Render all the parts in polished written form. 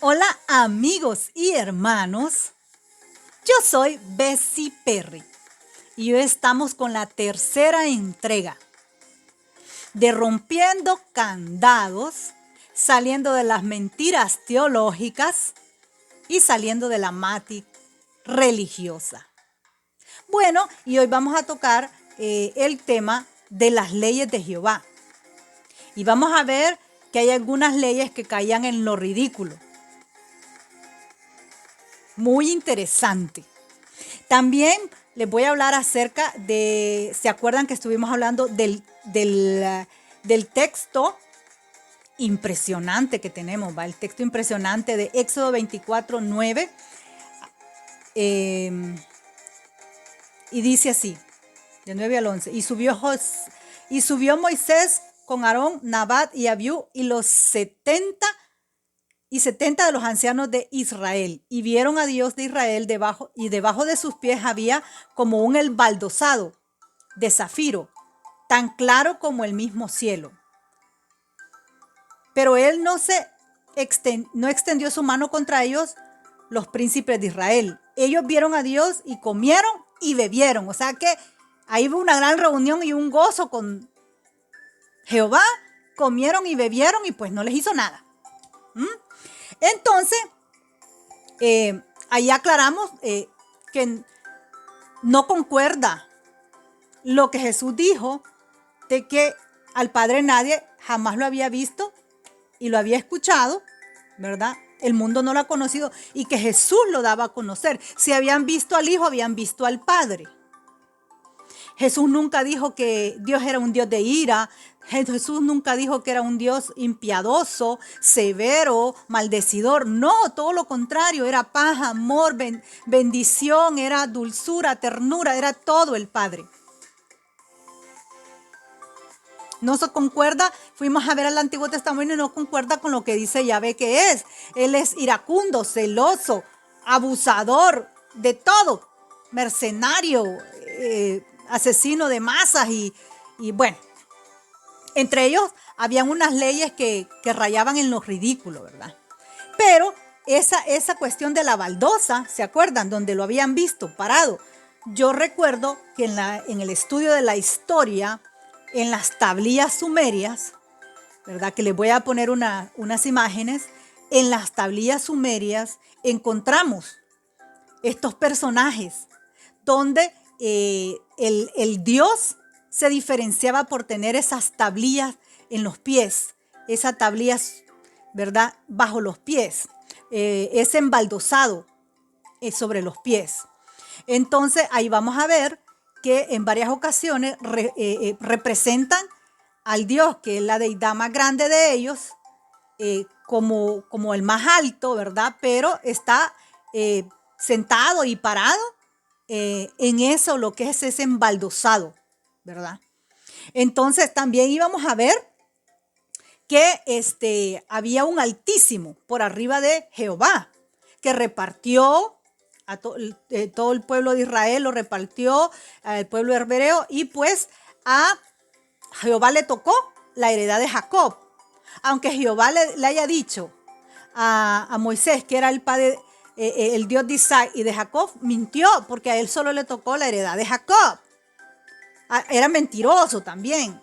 Hola amigos y hermanos, yo soy Bessie Perry y hoy estamos con la tercera entrega de Rompiendo Candados, saliendo de las mentiras teológicas y saliendo de la matrix religiosa. Bueno, y hoy vamos a tocar el tema de las leyes de Jehová y vamos a ver que hay algunas leyes que caían en lo ridículo. Muy interesante. También les voy a hablar acerca de, ¿se acuerdan que estuvimos hablando del texto impresionante que tenemos? El texto impresionante de Éxodo 24:9. Y dice así, de 9 al 11. Y subió Moisés con Aarón, Nadab y Abiú y los 70 de los ancianos de Israel, y vieron a Dios de Israel debajo de sus pies había como un embaldosado de zafiro, tan claro como el mismo cielo. Pero él no extendió su mano contra ellos, los príncipes de Israel. Ellos vieron a Dios y comieron y bebieron. O sea que ahí hubo una gran reunión y un gozo con Jehová. Comieron y bebieron y pues no les hizo nada. Entonces, ahí aclaramos que no concuerda lo que Jesús dijo de que al Padre nadie jamás lo había visto y lo había escuchado, ¿verdad? El mundo no lo ha conocido y que Jesús lo daba a conocer. Si habían visto al Hijo, habían visto al Padre. Jesús nunca dijo que Dios era un Dios de ira. Jesús nunca dijo que era un Dios impiadoso, severo, maldecidor. No, todo lo contrario. Era paz, amor, bendición, era dulzura, ternura, era todo el Padre. No se concuerda, fuimos a ver al Antiguo Testamento y no concuerda con lo que dice Yahvé que es. Él es iracundo, celoso, abusador, de todo, mercenario, asesino de masas y bueno, entre ellos habían unas leyes que rayaban en lo ridículo, ¿verdad? Pero esa cuestión de la baldosa, ¿se acuerdan? Donde lo habían visto parado. Yo recuerdo que en el estudio de la historia, en las tablillas sumerias, ¿verdad? Que les voy a poner unas imágenes. En las tablillas sumerias encontramos estos personajes donde el Dios se diferenciaba por tener esas tablillas en los pies, esas tablillas, ¿verdad? Bajo los pies, ese embaldosado sobre los pies. Entonces ahí vamos a ver que en varias ocasiones representan al Dios, que es la deidad más grande de ellos, como el más alto, ¿verdad? Pero está sentado y parado en eso, lo que es ese embaldosado, ¿verdad? Entonces también íbamos a ver que había un Altísimo por arriba de Jehová, que repartió a todo el pueblo de Israel, lo repartió al pueblo hebreo, y pues a Jehová le tocó la heredad de Jacob. Aunque Jehová le haya dicho a Moisés que era el padre, el Dios de Isaac y de Jacob, mintió, porque a él solo le tocó la heredad de Jacob. Era mentiroso también.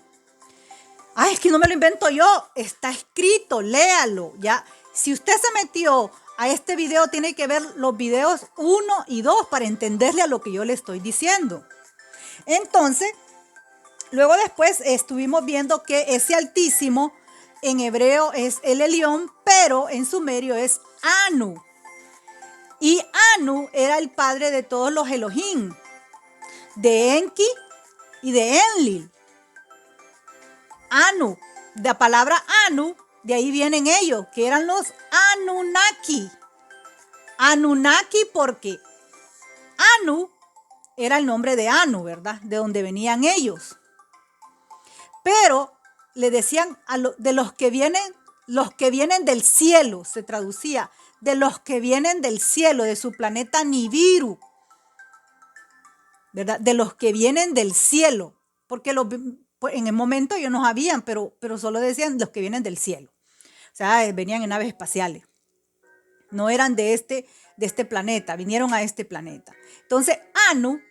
Ay, es que no me lo invento yo, está escrito, léalo, ya. Si usted se metió a este video, tiene que ver los videos 1 y 2 para entenderle a lo que yo le estoy diciendo. Entonces, luego después estuvimos viendo que ese Altísimo en hebreo es el Elión, pero en sumerio es Anu. Y Anu era el padre de todos los Elohim, de Enki y de Enlil. Anu, de la palabra Anu, de ahí vienen ellos, que eran los Anunnaki. Anunnaki porque Anu era el nombre de Anu, ¿verdad? De donde venían ellos. Pero le decían de los que vienen del cielo, se traducía, de los que vienen del cielo, de su planeta Nibiru, ¿verdad? De los que vienen del cielo, porque en el momento ellos no sabían, pero solo decían los que vienen del cielo. O sea, venían en naves espaciales. no eran de este planeta, vinieron a este planeta. Entonces, Anu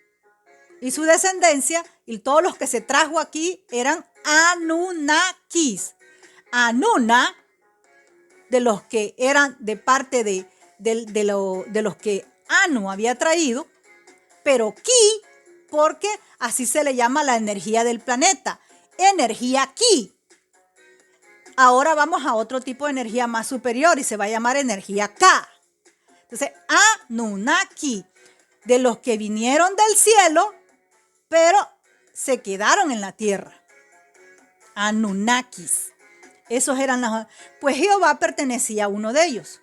y su descendencia y todos los que se trajo aquí eran Anunnakis. Anuna, de los que eran de parte de los que Anu había traído, pero Ki, porque así se le llama la energía del planeta, energía Ki. Ahora vamos a otro tipo de energía más superior y se va a llamar energía Ka. Entonces, Anunnaki, de los que vinieron del cielo, pero se quedaron en la tierra. Anunnakis. Esos eran los... Pues Jehová pertenecía a uno de ellos,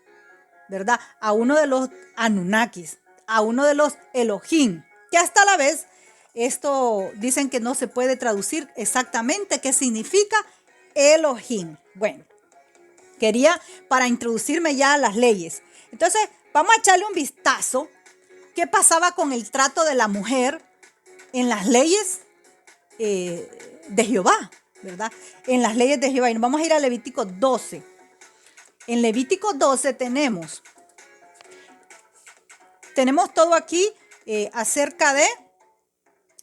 ¿verdad? A uno de los Anunnakis, a uno de los Elohim, que hasta la vez, esto dicen que no se puede traducir exactamente qué significa Elohim. Bueno, quería para introducirme ya a las leyes. Entonces, vamos a echarle un vistazo. ¿Qué pasaba con el trato de la mujer en las leyes de Jehová, ¿verdad? En las leyes de Jehová. Y nos vamos a ir a Levítico 12. En Levítico 12 tenemos todo aquí acerca de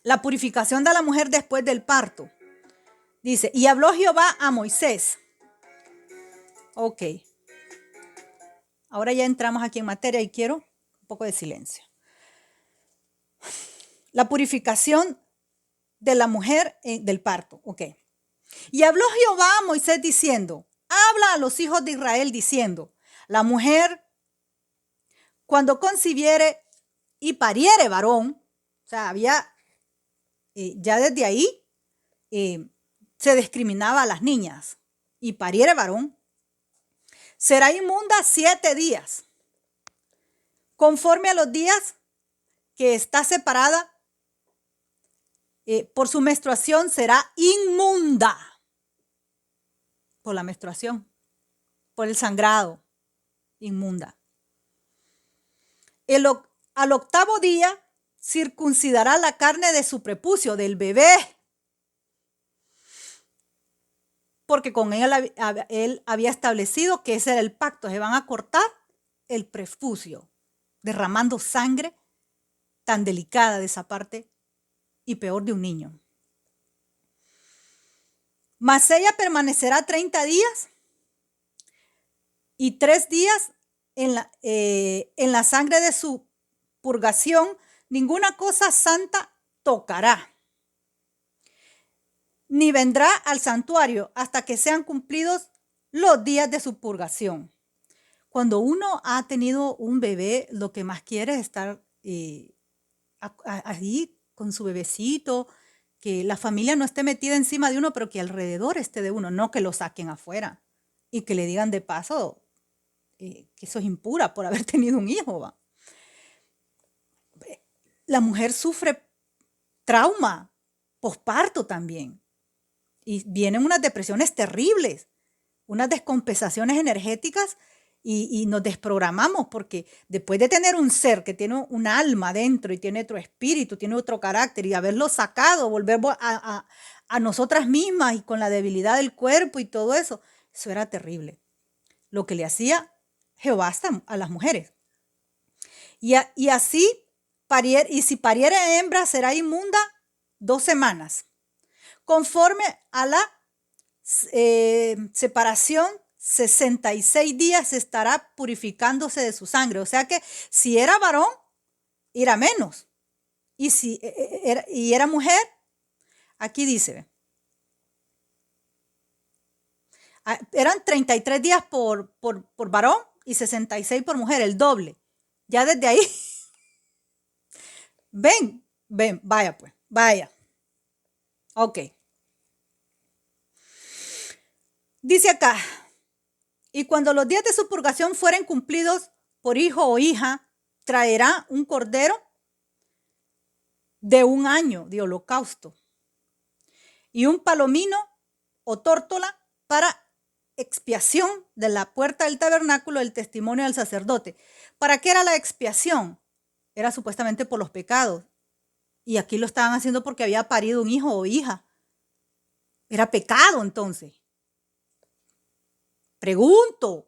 la purificación de la mujer después del parto. Dice, y habló Jehová a Moisés. Ok. Ahora ya entramos aquí en materia y quiero un poco de silencio. La purificación de la mujer del parto. Ok. Y habló Jehová a Moisés diciendo, habla a los hijos de Israel diciendo, la mujer cuando concibiere y pariere varón, o sea, había, ya desde ahí se discriminaba a las niñas, y pariere varón, será inmunda 7 días, conforme a los días que está separada por su menstruación será inmunda, por la menstruación, por el sangrado, inmunda. Al 8º día circuncidará la carne de su prepucio, del bebé, porque con él había establecido que ese era el pacto, se van a cortar el prepucio, derramando sangre tan delicada de esa parte y peor de un niño. Mas ella permanecerá 30 días y 3 días en la sangre de su purgación, ninguna cosa santa tocará, ni vendrá al santuario hasta que sean cumplidos los días de su purgación. Cuando uno ha tenido un bebé, lo que más quiere es estar allí con su bebecito, que la familia no esté metida encima de uno, pero que alrededor esté de uno, no que lo saquen afuera y que le digan de paso que eso es impura por haber tenido un hijo, ¿va? La mujer sufre trauma posparto también y vienen unas depresiones terribles, unas descompensaciones energéticas y nos desprogramamos porque después de tener un ser que tiene un alma dentro y tiene otro espíritu, tiene otro carácter y haberlo sacado, volver a nosotras mismas y con la debilidad del cuerpo y todo eso, eso era terrible. Lo que le hacía Jehová a las mujeres. Y así, y si pariere hembra, será inmunda 2 semanas. Conforme a la separación, 66 días estará purificándose de su sangre. O sea que si era varón, era menos. Y si era mujer, aquí dice, eran 33 días por varón y 66 por mujer, el doble. Ya desde ahí, ven, vaya pues, vaya. Ok. Dice acá, y cuando los días de su purgación fueren cumplidos por hijo o hija, traerá un cordero de 1 año de holocausto y un palomino o tórtola para expiación de la puerta del tabernáculo del testimonio del sacerdote. ¿Para qué era la expiación? Era supuestamente por los pecados. Y aquí lo estaban haciendo porque había parido un hijo o hija. Era pecado entonces. Pregunto.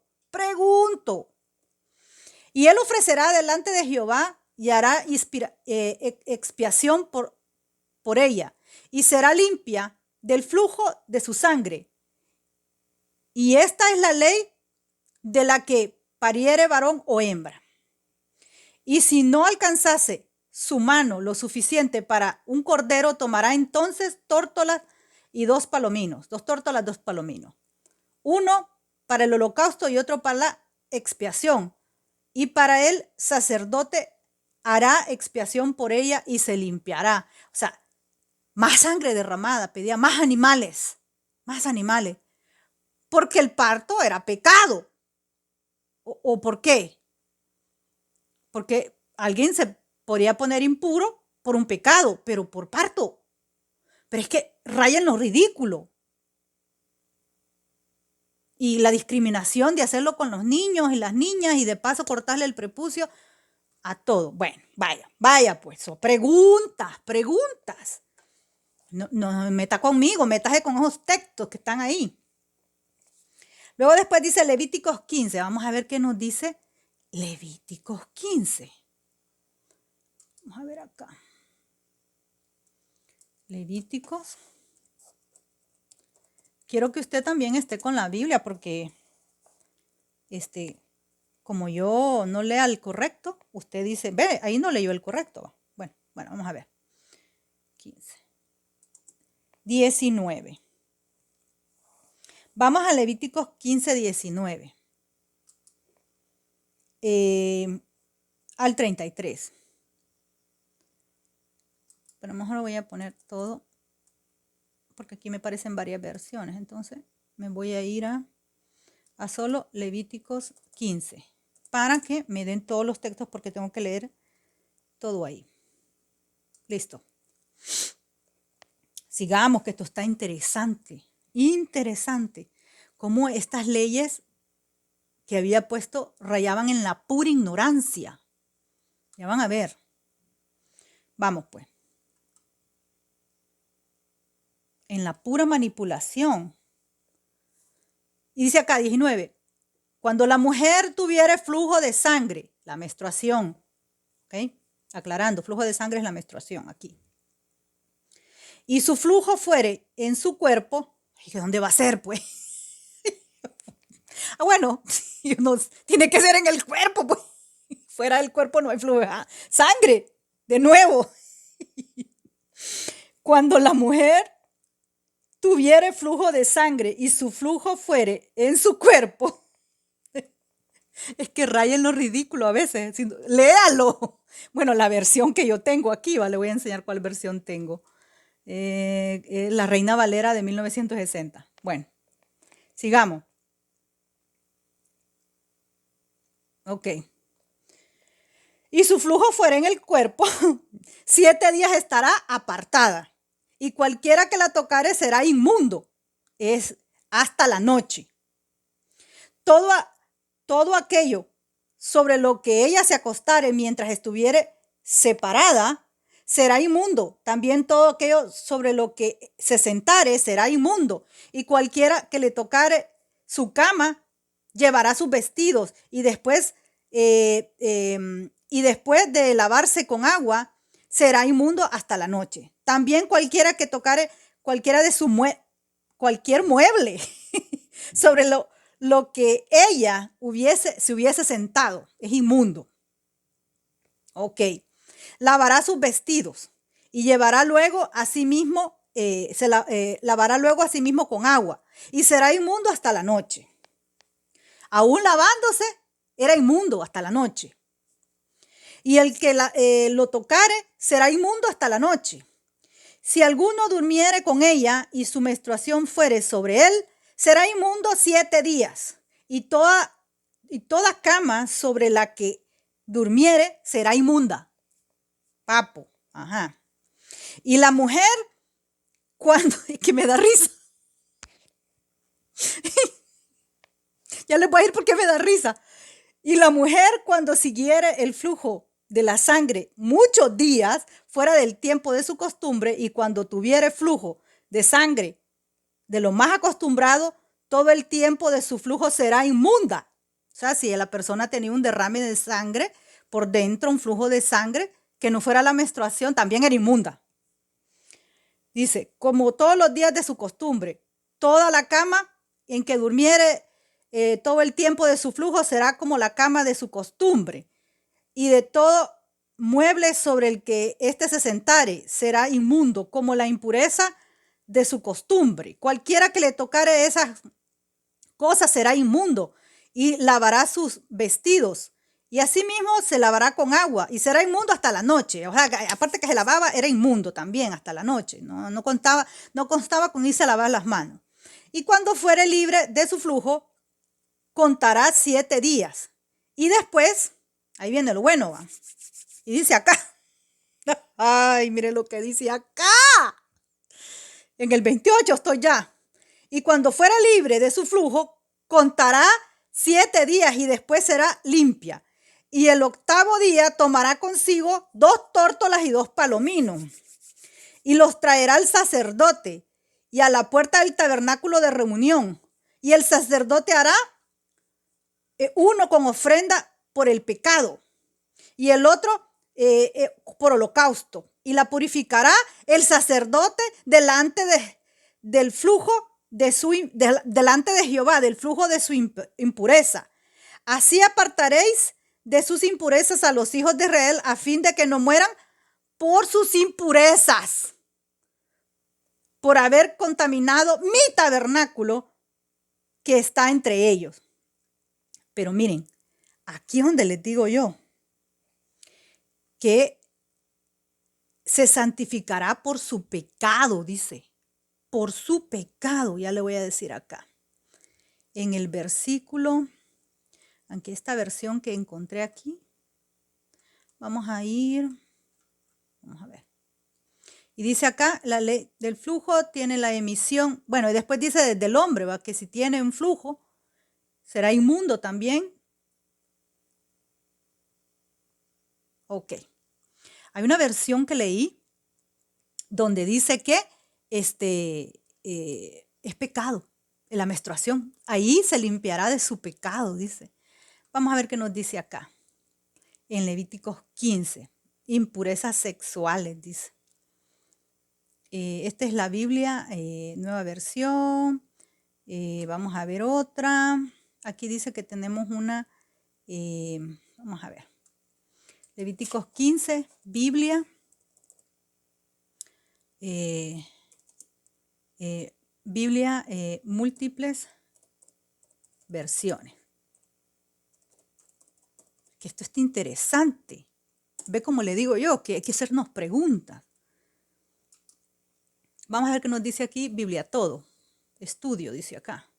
Y él ofrecerá delante de Jehová y hará expiación por ella, y será limpia del flujo de su sangre. Y esta es la ley de la que pariere varón o hembra. Y si no alcanzase su mano lo suficiente para un cordero, tomará entonces tórtolas y 2 palominos, 2 tórtolas, 2 palominos. Uno para el holocausto y otro para la expiación. Y para el sacerdote hará expiación por ella y se limpiará. O sea, más sangre derramada, pedía más animales. Porque el parto era pecado. ¿O por qué? Porque alguien se podría poner impuro por un pecado, pero por parto. Pero es que rayan lo ridículo. Y la discriminación de hacerlo con los niños y las niñas y de paso cortarle el prepucio a todo. Bueno, vaya pues. Preguntas. No meta conmigo, métase con esos textos que están ahí. Luego después dice Levíticos 15. Vamos a ver qué nos dice Levíticos 15. Vamos a ver acá. Levíticos. Quiero que usted también esté con la Biblia porque como yo no lea el correcto, usted dice, ve, ahí no leyó el correcto. Bueno, vamos a ver. 15. 19. Vamos a Levíticos 15, 19. Al 33. Pero mejor lo voy a poner todo porque aquí me parecen varias versiones. Entonces me voy a ir a solo Levíticos 15 para que me den todos los textos porque tengo que leer todo ahí. Listo. Sigamos, que esto está interesante. Cómo estas leyes que había puesto rayaban en la pura ignorancia. Ya van a ver. Vamos pues. En la pura manipulación. Y dice acá 19. Cuando la mujer tuviere flujo de sangre, la menstruación. ¿Ok? Aclarando, flujo de sangre es la menstruación aquí. Y su flujo fuere en su cuerpo. ¿Dónde va a ser pues? Bueno, tiene que ser en el cuerpo pues. Fuera del cuerpo no hay flujo de sangre. De nuevo. Cuando la mujer tuviere flujo de sangre y su flujo fuere en su cuerpo. Es que rayen lo ridículo a veces. Léalo. Bueno, la versión que yo tengo aquí, le voy a enseñar cuál versión tengo. La Reina Valera de 1960. Bueno, sigamos. Ok. Y su flujo fuera en el cuerpo, 7 días estará apartada. Y cualquiera que la tocare será inmundo. Es hasta la noche. Todo aquello sobre lo que ella se acostare mientras estuviere separada será inmundo. También todo aquello sobre lo que se sentare será inmundo. Y cualquiera que le tocare su cama llevará sus vestidos y después de lavarse con agua será inmundo hasta la noche. También cualquiera que tocare cualquiera de cualquier mueble sobre lo que ella se hubiese sentado es inmundo. Ok. Lavará sus vestidos y llevará luego a sí mismo, lavará luego a sí mismo con agua y será inmundo hasta la noche. Aún lavándose, era inmundo hasta la noche. Y el que lo tocare será inmundo hasta la noche. Si alguno durmiere con ella y su menstruación fuere sobre él, será inmundo 7 días. Y toda cama sobre la que durmiere será inmunda. Papo. Ajá. Y la mujer, que me da risa. Ya les voy a ir porque me da risa. Y la mujer, cuando siguiere el flujo de la sangre muchos días fuera del tiempo de su costumbre, y cuando tuviere flujo de sangre de lo más acostumbrado, todo el tiempo de su flujo será inmunda. O sea, si la persona tenía un derrame de sangre por dentro, un flujo de sangre, que no fuera la menstruación, también era inmunda. Dice, como todos los días de su costumbre, toda la cama en que durmiere todo el tiempo de su flujo será como la cama de su costumbre, y de todo mueble sobre el que éste se sentare será inmundo, como la impureza de su costumbre. Cualquiera que le tocare esas cosas será inmundo, y lavará sus vestidos, y asimismo se lavará con agua, y será inmundo hasta la noche. O sea, aparte que se lavaba, era inmundo también hasta la noche. No constaba con irse a lavar las manos. Y cuando fuere libre de su flujo, contará 7 días. Y después, ahí viene lo bueno, ¿va? Y dice acá, ay, mire lo que dice acá. En el 28 estoy ya. Y cuando fuera libre de su flujo, contará 7 días y después será limpia. Y el 8º día tomará consigo 2 tórtolas y 2 palominos. Y los traerá al sacerdote y a la puerta del tabernáculo de reunión. Y el sacerdote hará uno con ofrenda por el pecado y el otro por holocausto. Y la purificará el sacerdote delante del flujo delante de Jehová, del flujo de su impureza. Así apartaréis de sus impurezas a los hijos de Israel, a fin de que no mueran por sus impurezas, por haber contaminado mi tabernáculo que está entre ellos. Pero miren, aquí es donde les digo yo que se santificará por su pecado, dice. Por su pecado, ya le voy a decir acá. En el versículo, aunque esta versión que encontré aquí, vamos a ver. Y dice acá, la ley del flujo tiene la emisión, bueno, y después dice desde el hombre, ¿va? Que si tiene un flujo, será inmundo también. Ok. Hay una versión que leí donde dice que es pecado la menstruación. Ahí se limpiará de su pecado, dice. Vamos a ver qué nos dice acá. En Levíticos 15, impurezas sexuales, dice. Esta es la Biblia, nueva versión. Vamos a ver otra. Aquí dice que tenemos una, vamos a ver. Levíticos 15, Biblia. Biblia, múltiples versiones. Que esto está interesante. Ve como le digo yo, que hay que hacernos preguntas. Vamos a ver qué nos dice aquí, Biblia todo. Estudio, dice acá.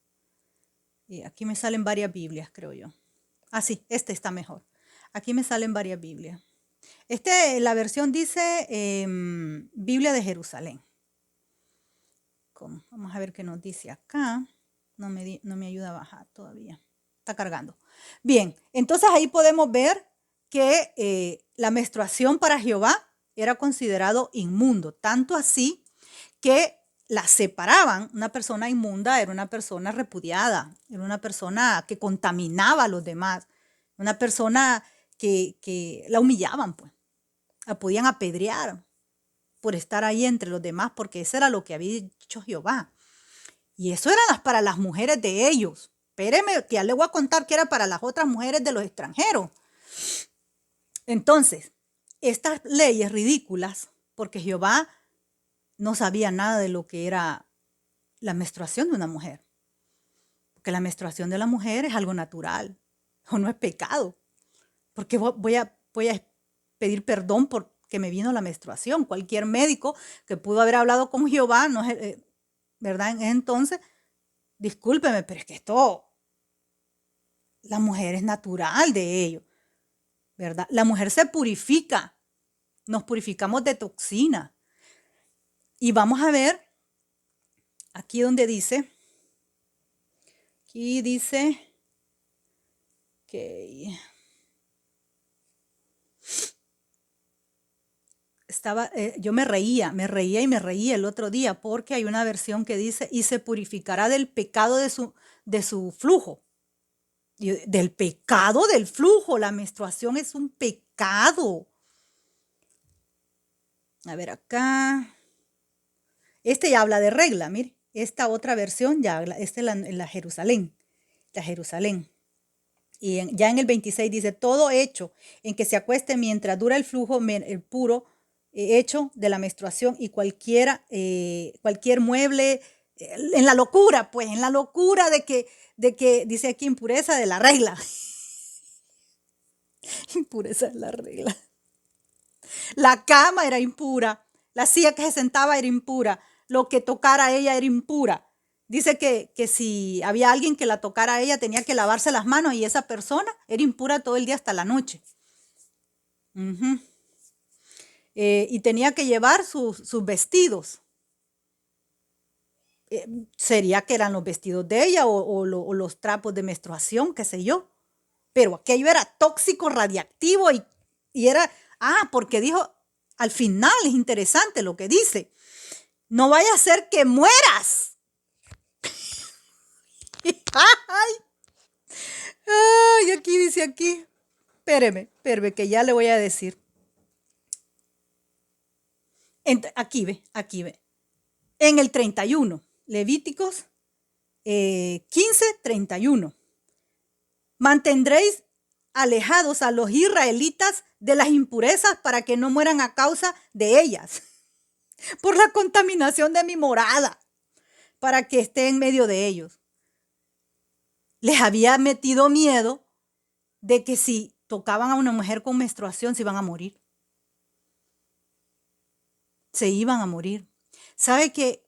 Y aquí me salen varias Biblias, creo yo. Ah, sí, este está mejor. Aquí me salen varias Biblias. La versión dice Biblia de Jerusalén. Vamos a ver qué nos dice acá. No me ayuda a bajar todavía. Está cargando. Bien, entonces ahí podemos ver que la menstruación para Jehová era considerado inmundo. Tanto así que la separaban. Una persona inmunda era una persona repudiada. Era una persona que contaminaba a los demás. Una persona que la humillaban, pues. La podían apedrear por estar ahí entre los demás, porque eso era lo que había dicho Jehová. Y eso era para las mujeres de ellos. Espéreme, que ya le voy a contar que era para las otras mujeres de los extranjeros. Entonces, estas leyes ridículas, porque Jehová no sabía nada de lo que era la menstruación de una mujer. Porque la menstruación de la mujer es algo natural, o no es pecado. Porque voy a pedir perdón porque me vino la menstruación. Cualquier médico que pudo haber hablado con Jehová, no es, ¿verdad? Entonces, discúlpeme, pero es que la mujer es natural de ello, ¿verdad? La mujer se purifica, nos purificamos de toxinas. Y vamos a ver, aquí donde dice, que yo me reía el otro día, porque hay una versión que dice, y se purificará del pecado de su flujo. Del pecado del flujo. La menstruación es un pecado. A ver acá. Este ya habla de regla, mire. Esta otra versión ya habla, esta es la Jerusalén. La Jerusalén. Y ya en el 26 dice, todo hecho en que se acueste mientras dura el flujo el puro hecho de la menstruación y cualquier mueble, en la locura, pues, en la locura de que dice aquí impureza de la regla. Impureza de la regla. La cama era impura, la silla que se sentaba era impura, lo que tocara a ella era impura. Dice que si había alguien que la tocara a ella tenía que lavarse las manos y esa persona era impura todo el día hasta la noche. Y tenía que llevar sus vestidos. Sería que eran los vestidos de ella o los trapos de menstruación, qué sé yo. Pero aquello era tóxico, radiactivo y era, porque dijo, al final es interesante lo que dice, no vaya a ser que mueras. Ay, aquí dice aquí, espéreme, que ya le voy a decir. Aquí ve. En el 31, Levíticos 15:31. Mantendréis alejados a los israelitas de las impurezas para que no mueran a causa de ellas, por la contaminación de mi morada, para que esté en medio de ellos. Les había metido miedo de que si tocaban a una mujer con menstruación se iban a morir. Se iban a morir. ¿Sabe que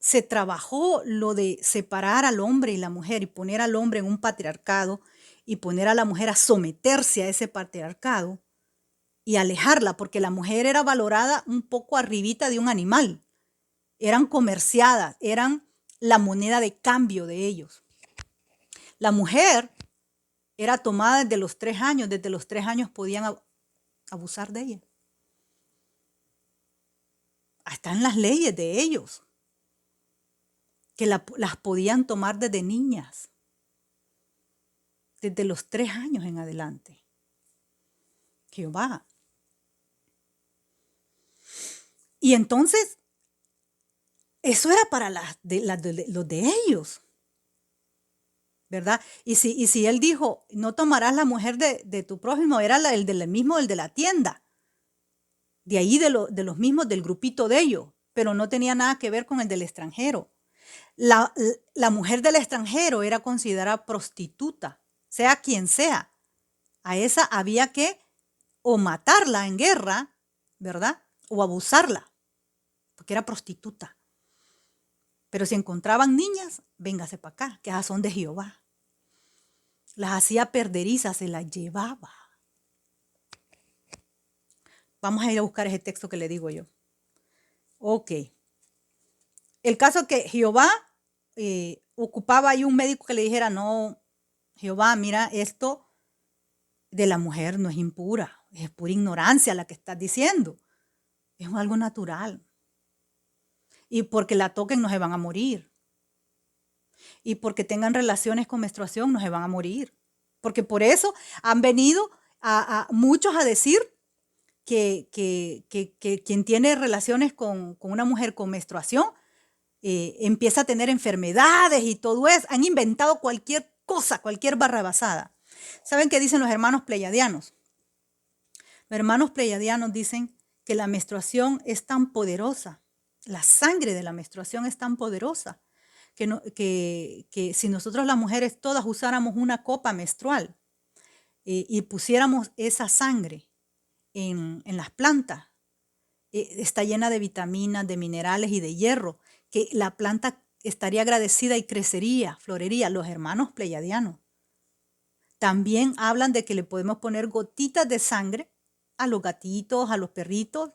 se trabajó lo de separar al hombre y la mujer y poner al hombre en un patriarcado y poner a la mujer a someterse a ese patriarcado y alejarla, porque la mujer era valorada un poco arribita de un animal? Eran comerciadas, eran la moneda de cambio de ellos. La mujer era tomada desde los 3 años, desde los 3 años podían abusar de ella. Hasta en las leyes de ellos, que las podían tomar desde niñas, desde los 3 años en adelante. Jehová. Y entonces, eso era para los de ellos, ¿verdad? Y si él dijo, no tomarás la mujer de tu prójimo, era el de la tienda, de ahí de los mismos, del grupito de ellos, pero no tenía nada que ver con el del extranjero. La mujer del extranjero era considerada prostituta, sea quien sea. A esa había que o matarla en guerra, ¿verdad? O abusarla, porque era prostituta. Pero si encontraban niñas, véngase para acá, que esas son de Jehová. Las hacía perderizas, se las llevaba. Vamos a ir a buscar ese texto que le digo yo. Ok. El caso que Jehová ocupaba ahí un médico que le dijera, no, Jehová, mira, esto de la mujer no es impura, es pura ignorancia la que estás diciendo. Es algo natural. Y porque la toquen no se van a morir. Y porque tengan relaciones con menstruación no se van a morir. Porque por eso han venido a muchos a decir que quien tiene relaciones con una mujer con menstruación empieza a tener enfermedades y todo eso. Han inventado cualquier cosa, cualquier barrabasada. ¿Saben qué dicen los hermanos pleyadianos? Los hermanos pleyadianos dicen que la menstruación es tan poderosa, la sangre de la menstruación es tan poderosa, que si nosotros las mujeres todas usáramos una copa menstrual y pusiéramos esa sangre en las plantas, está llena de vitaminas, de minerales y de hierro, que la planta estaría agradecida y crecería, florería. Los hermanos pleyadianos también hablan de que le podemos poner gotitas de sangre a los gatitos, a los perritos,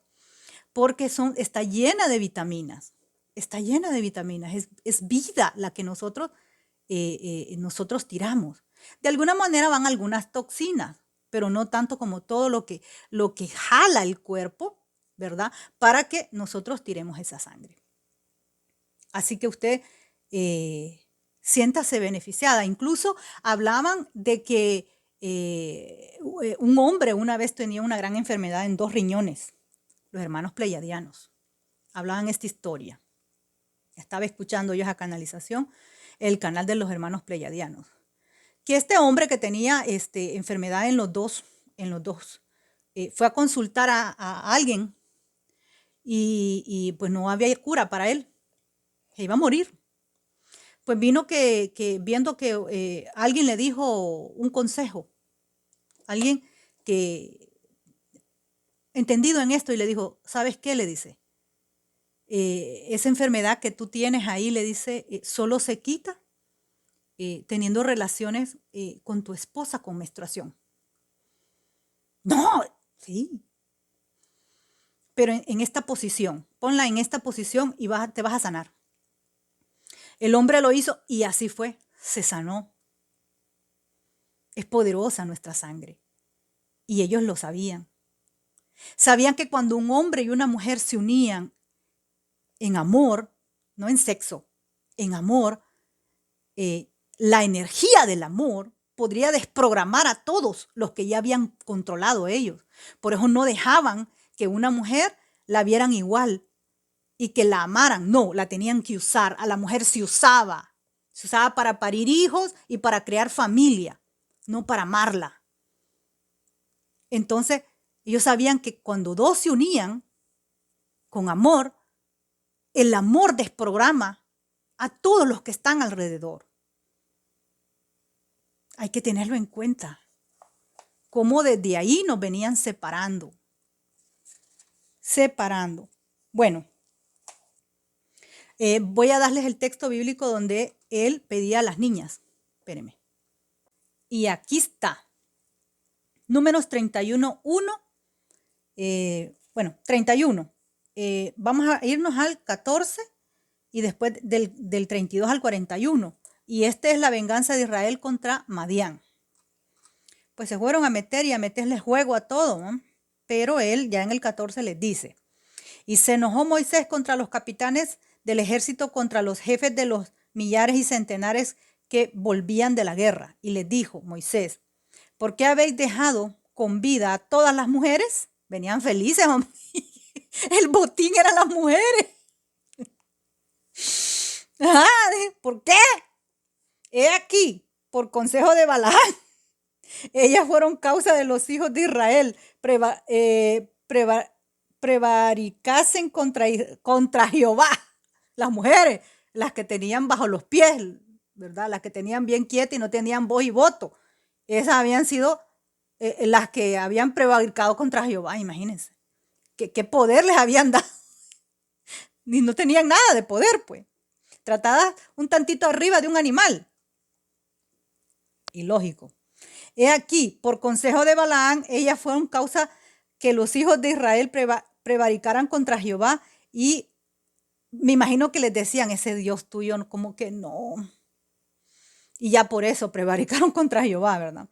porque está llena de vitaminas. Está llena de vitaminas. Es vida la que nosotros tiramos. De alguna manera van algunas toxinas, pero no tanto como todo lo que jala el cuerpo, ¿verdad? Para que nosotros tiremos esa sangre. Así que usted siéntase beneficiada. Incluso hablaban de que un hombre una vez tenía una gran enfermedad en 2 riñones, los hermanos pleyadianos. Hablaban esta historia. Estaba escuchando yo esa canalización, el canal de los hermanos pleyadianos. Que este hombre que tenía enfermedad en los dos, fue a consultar a alguien y pues no había cura para él, se iba a morir. Pues vino viendo que alguien le dijo un consejo, alguien que entendido en esto y le dijo, ¿sabes qué? Le dice, esa enfermedad que tú tienes ahí, le dice, solo se quita teniendo relaciones con tu esposa con menstruación. No, sí, pero en esta posición, ponla en esta posición y te vas a sanar. El hombre lo hizo y así fue, se sanó. Es poderosa nuestra sangre y ellos lo sabían. Sabían que cuando un hombre y una mujer se unían en amor, no en sexo, en amor, la energía del amor podría desprogramar a todos los que ya habían controlado ellos. Por eso no dejaban que una mujer la vieran igual y que la amaran. No, la tenían que usar. A la mujer se usaba para parir hijos y para crear familia, no para amarla. Entonces, ellos sabían que cuando dos se unían con amor, el amor desprograma a todos los que están alrededor. Hay que tenerlo en cuenta. Cómo desde ahí nos venían separando. Bueno, voy a darles el texto bíblico donde él pedía a las niñas. Espérenme. Y aquí está. Números 31:1. 31. Vamos a irnos al 14 y después del 32 al 41. Y esta es la venganza de Israel contra Madián. Pues se fueron a meter y a meterle juego a todo, ¿no? Pero él ya en el 14 les dice, y se enojó Moisés contra los capitanes del ejército, contra los jefes de los millares y centenares que volvían de la guerra. Y les dijo Moisés, ¿por qué habéis dejado con vida a todas las mujeres? Venían felices, hombre. El botín eran las mujeres. ¿Por qué? He aquí, por consejo de Balaam, ellas fueron causa de los hijos de Israel prevaricasen contra Jehová. Las mujeres, las que tenían bajo los pies, ¿verdad? Las que tenían bien quietas y no tenían voz y voto. Esas habían sido las que habían prevaricado contra Jehová, imagínense. ¿Qué poder les habían dado? Ni no tenían nada de poder, pues. Tratadas un tantito arriba de un animal. Ilógico. He aquí, por consejo de Balaam, ellas fueron causa que los hijos de Israel prevaricaran contra Jehová, y me imagino que les decían, ese Dios tuyo, como que no. Y ya por eso prevaricaron contra Jehová, ¿verdad?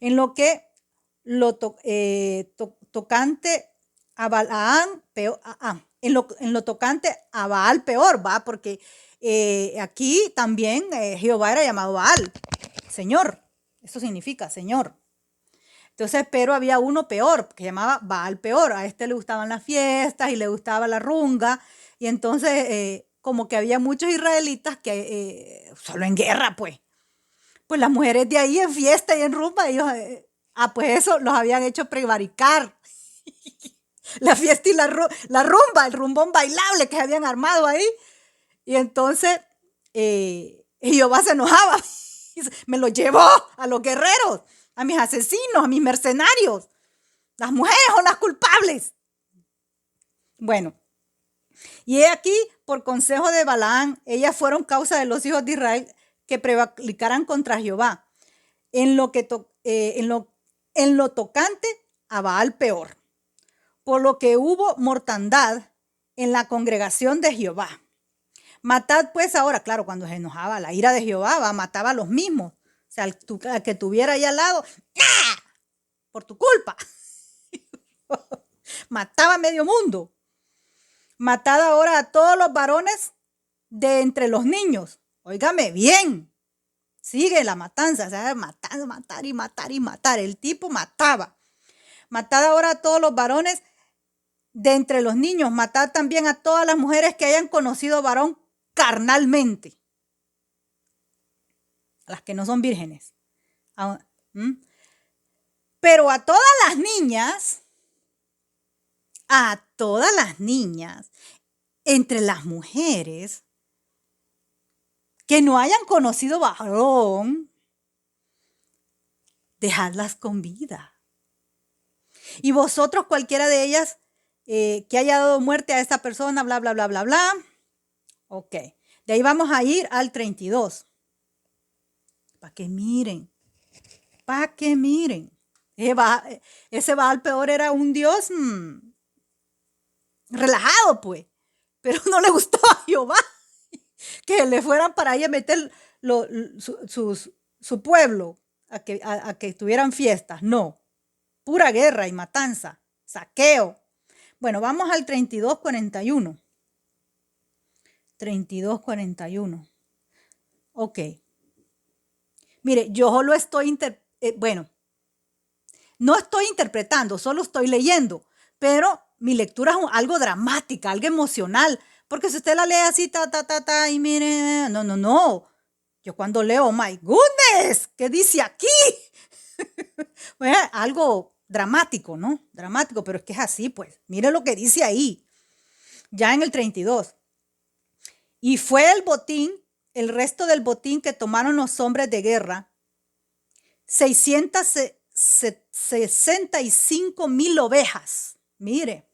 En lo que tocante a Balaam, peor, en lo tocante a Baal peor, ¿va? Porque aquí también Jehová era llamado Baal, Señor. Eso significa Señor. Entonces, pero había uno peor, que se llamaba Baal peor. A este le gustaban las fiestas y le gustaba la runga. Y entonces, como que había muchos israelitas que solo en guerra, pues. Pues las mujeres de ahí en fiesta y en rumba, ellos, pues eso los habían hecho prevaricar. La fiesta y la rumba, el rumbón bailable que se habían armado ahí. Y entonces, Jehová se enojaba. Me lo llevó a los guerreros, a mis asesinos, a mis mercenarios. Las mujeres son las culpables. Bueno, y he aquí, por consejo de Balaam, ellas fueron causa de los hijos de Israel que prevaricaran contra Jehová, en lo tocante a Baal peor, por lo que hubo mortandad en la congregación de Jehová. Matad pues ahora, claro, cuando se enojaba la ira de Jehová, mataba a los mismos. O sea, al que tuviera ahí al lado, ¡ah! Por tu culpa. Mataba a medio mundo. Matad ahora a todos los varones de entre los niños. Óigame bien. Sigue la matanza, o sea, matar, matar y matar y matar. El tipo mataba. Matar ahora a todos los varones de entre los niños. Matar también a todas las mujeres que hayan conocido varón carnalmente. A las que no son vírgenes. ¿Mm? Pero a todas las niñas, entre las mujeres que no hayan conocido varón, dejadlas con vida. Y vosotros, cualquiera de ellas que haya dado muerte a esta persona, bla, bla, bla, bla, bla. Ok, de ahí vamos a ir al 32. Para que miren, para que miren. Ese Baal peor era un dios relajado, pues. Pero no le gustaba a Jehová que le fueran para ahí a meter su pueblo a que tuvieran fiestas. No, pura guerra y matanza, saqueo. Bueno, vamos al 32:41. 32:41. Ok. Mire, yo solo estoy, no estoy interpretando, solo estoy leyendo, pero mi lectura es algo dramática, algo emocional, porque si usted la lee así, y mire, no. Yo cuando leo, oh my goodness, ¿qué dice aquí? Bueno, algo dramático, ¿no? Dramático, pero es que es así, pues. Mire lo que dice ahí, ya en el 32. Y fue el botín, el resto del botín que tomaron los hombres de guerra, 665,000 ovejas. Mire,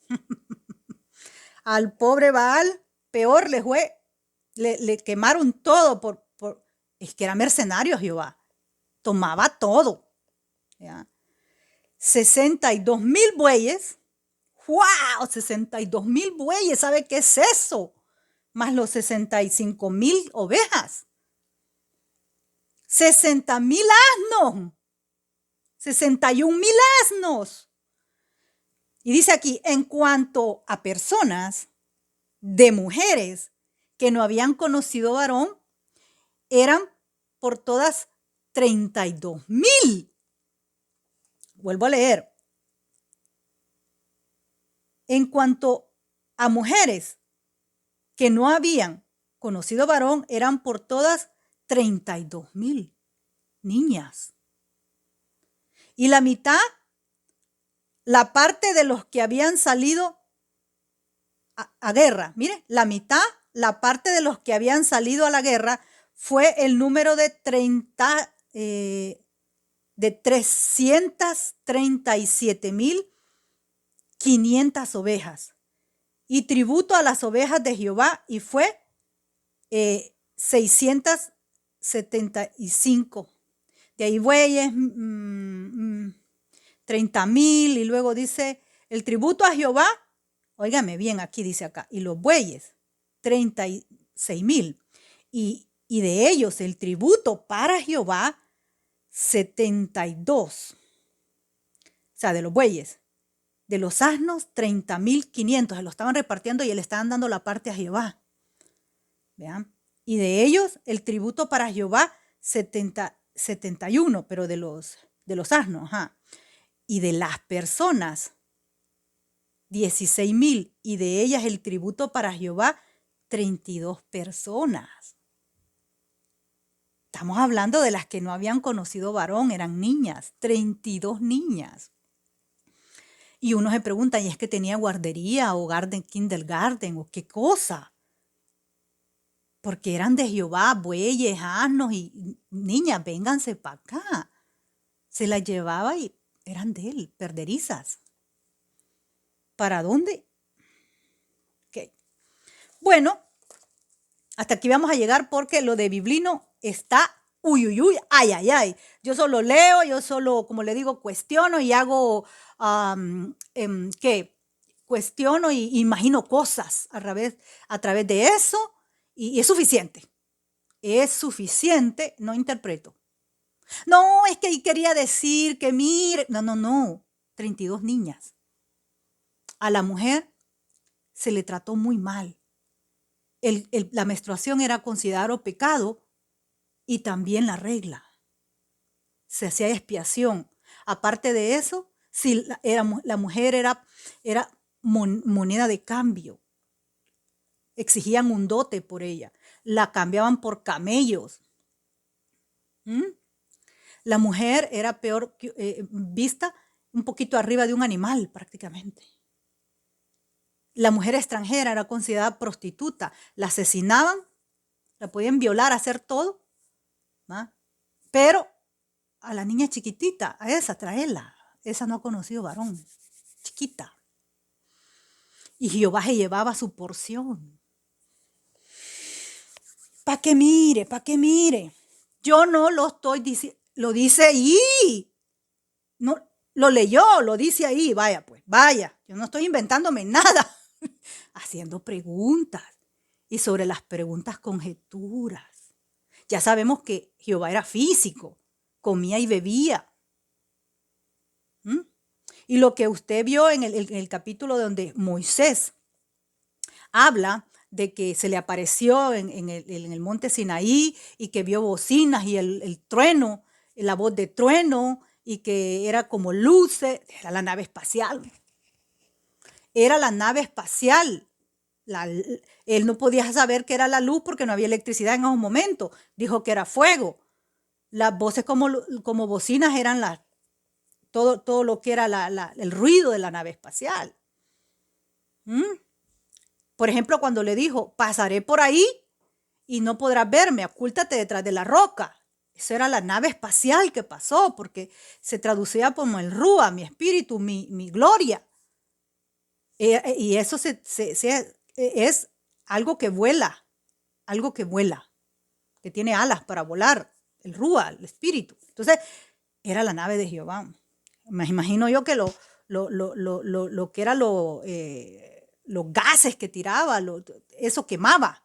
al pobre Baal, peor le fue, le quemaron todo es que era mercenario Jehová, tomaba todo. ¿Ya? 62,000 bueyes. ¡Wow! 62,000 bueyes, ¿sabe qué es eso? Más los 65,000 ovejas. 60,000 asnos. 61,000 asnos. Y dice aquí, en cuanto a personas de mujeres que no habían conocido varón, eran por todas 32,000. Vuelvo a leer. En cuanto a mujeres que no habían conocido varón, eran por todas 32,000 niñas. Y la mitad, la parte de los que habían salido a guerra, mire, la mitad, la parte de los que habían salido a la guerra fue el número de 337,500 ovejas. Y tributo a las ovejas de Jehová, y fue 675. De ahí bueyes, 30,000, y luego dice el tributo a Jehová, óigame bien, aquí dice acá, y los bueyes, 36,000. Y de ellos el tributo para Jehová, 72. O sea, de los bueyes. De los asnos, 30,500. Se lo estaban repartiendo y le estaban dando la parte a Jehová. ¿Vean? Y de ellos el tributo para Jehová, 71, pero de los asnos. Ajá. Y de las personas, 16,000. Y de ellas el tributo para Jehová, 32 personas. Estamos hablando de las que no habían conocido varón, eran niñas, 32 niñas. Y uno se pregunta, ¿y es que tenía guardería o kindergarten o qué cosa? Porque eran de Jehová, bueyes, asnos y niñas, vénganse para acá. Se las llevaba y eran de él, perderizas. ¿Para dónde? Okay. Bueno, hasta aquí vamos a llegar porque lo de Biblino está ay. Yo solo leo, yo solo, como le digo, cuestiono y hago, cuestiono y imagino cosas a través de eso y es suficiente. Es suficiente, no interpreto. No, es que quería decir que mire, no, 32 niñas. A la mujer se le trató muy mal. La menstruación era considerado pecado y también la regla. Se hacía expiación. Aparte de eso, si la mujer era moneda de cambio, exigían un dote por ella, la cambiaban por camellos. ¿Mm? La mujer era peor vista un poquito arriba de un animal prácticamente. La mujer extranjera era considerada prostituta, la asesinaban, la podían violar, hacer todo, ¿no? Pero a la niña chiquitita, a esa traerla, esa no ha conocido varón, chiquita. Y Jehová se llevaba su porción. Para que mire. Yo no lo estoy diciendo, lo dice ahí. No, lo leyó, lo dice ahí, vaya pues, vaya. Yo no estoy inventándome nada. Haciendo preguntas. Y sobre las preguntas, conjeturas. Ya sabemos que Jehová era físico, comía y bebía. ¿Mm? Y lo que usted vio en el capítulo donde Moisés habla de que se le apareció en el monte Sinaí y que vio bocinas y el trueno, la voz de trueno y que era como luces, era la nave espacial. Era la nave espacial. Él no podía saber que era la luz porque no había electricidad en esos momentos. Dijo que era fuego. Las voces como bocinas eran todo lo que era el ruido de la nave espacial. ¿Mm? Por ejemplo, cuando le dijo, pasaré por ahí y no podrás verme, ocúltate detrás de la roca. Eso era la nave espacial que pasó, porque se traducía como el Rúa, mi espíritu, mi gloria. Y eso es algo que vuela, que tiene alas para volar, el Rúa, el espíritu. Entonces, era la nave de Jehová. Me imagino yo que lo que era los gases que tiraba, eso quemaba.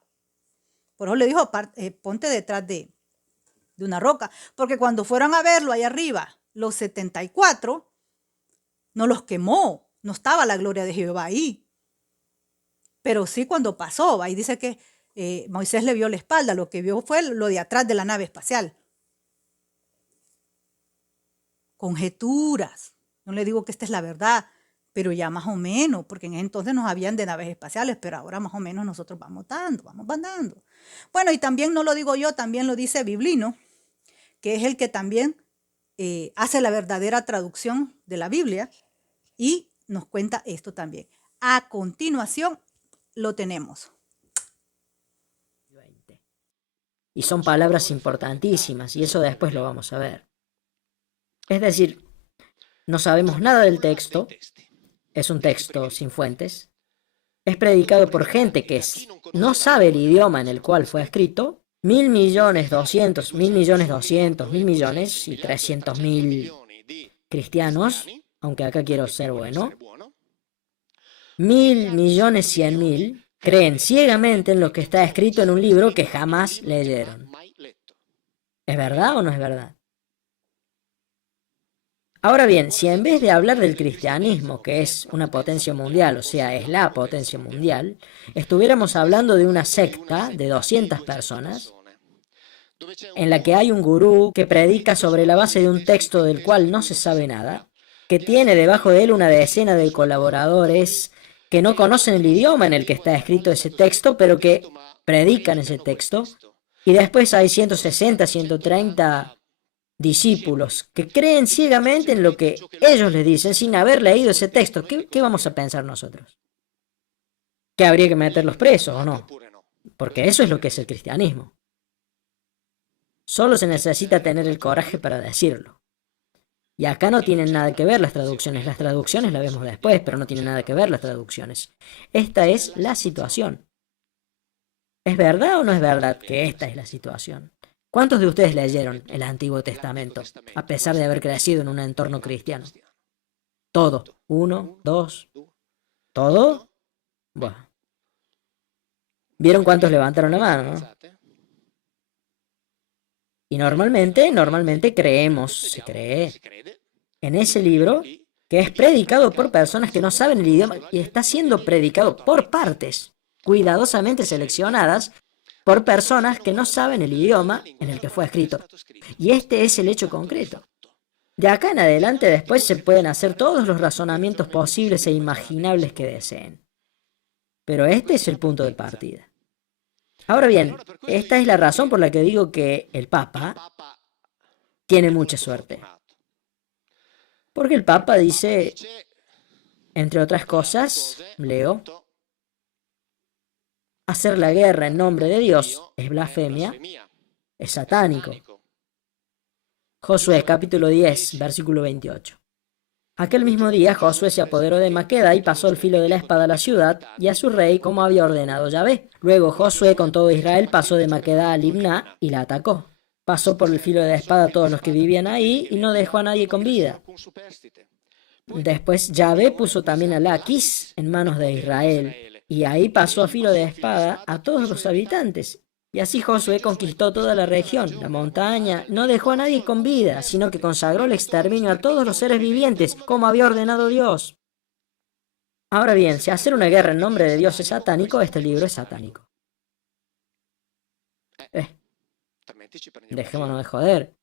Por eso le dijo, ponte detrás de una roca. Porque cuando fueron a verlo allá arriba, los 74, no los quemó. No estaba la gloria de Jehová ahí. Pero sí cuando pasó, ahí dice que Moisés le vio la espalda. Lo que vio fue lo de atrás de la nave espacial. Conjeturas. No le digo que esta es la verdad, pero ya más o menos, porque en ese entonces nos habían de naves espaciales, pero ahora más o menos nosotros vamos mandando. Bueno, y también no lo digo yo, también lo dice Biblino, que es el que también hace la verdadera traducción de la Biblia y nos cuenta esto también. A continuación lo tenemos. Y son palabras importantísimas, y eso después lo vamos a ver. Es decir, no sabemos nada del texto, es un texto sin fuentes, es predicado por gente que no sabe el idioma en el cual fue escrito, 1.000.200.000, 1.000.200.000, 1.000.000.000 y 300.000 cristianos, aunque acá quiero ser bueno, 1.000.000.000, creen ciegamente en lo que está escrito en un libro que jamás leyeron. ¿Es verdad o no es verdad? Ahora bien, si en vez de hablar del cristianismo, que es una potencia mundial, o sea, es la potencia mundial, estuviéramos hablando de una secta de 200 personas, en la que hay un gurú que predica sobre la base de un texto del cual no se sabe nada, que tiene debajo de él una decena de colaboradores que no conocen el idioma en el que está escrito ese texto, pero que predican ese texto, y después hay 160, 130 discípulos que creen ciegamente en lo que ellos les dicen sin haber leído ese texto. ¿Qué vamos a pensar nosotros? ¿Que habría que meterlos presos o no? Porque eso es lo que es el cristianismo. Solo se necesita tener el coraje para decirlo. Y acá no tienen nada que ver las traducciones las vemos después, pero no tienen nada que ver las traducciones. Esta es la situación. ¿Es verdad o no es verdad que esta es la situación? ¿Cuántos de ustedes leyeron el Antiguo Testamento, a pesar de haber crecido en un entorno cristiano? Todo. 1, 2. ¿Todo? Bueno. ¿Vieron cuántos levantaron la mano, no? Y normalmente se cree en ese libro que es predicado por personas que no saben el idioma y está siendo predicado por partes cuidadosamente seleccionadas por personas que no saben el idioma en el que fue escrito. Y este es el hecho concreto. De acá en adelante después se pueden hacer todos los razonamientos posibles e imaginables que deseen. Pero este es el punto de partida. Ahora bien, esta es la razón por la que digo que el Papa tiene mucha suerte. Porque el Papa dice, entre otras cosas, leo, hacer la guerra en nombre de Dios es blasfemia, es satánico. Josué capítulo 10, versículo 28. Aquel mismo día Josué se apoderó de Maqueda y pasó el filo de la espada a la ciudad y a su rey como había ordenado Yahvé. Luego Josué con todo Israel pasó de Maqueda a Libná y la atacó. Pasó por el filo de la espada a todos los que vivían ahí y no dejó a nadie con vida. Después Yahvé puso también a Laquis en manos de Israel y ahí pasó a filo de espada a todos los habitantes. Y así Josué conquistó toda la región, la montaña, no dejó a nadie con vida, sino que consagró el exterminio a todos los seres vivientes, como había ordenado Dios. Ahora bien, si hacer una guerra en nombre de Dios es satánico, este libro es satánico. Dejémonos de joder.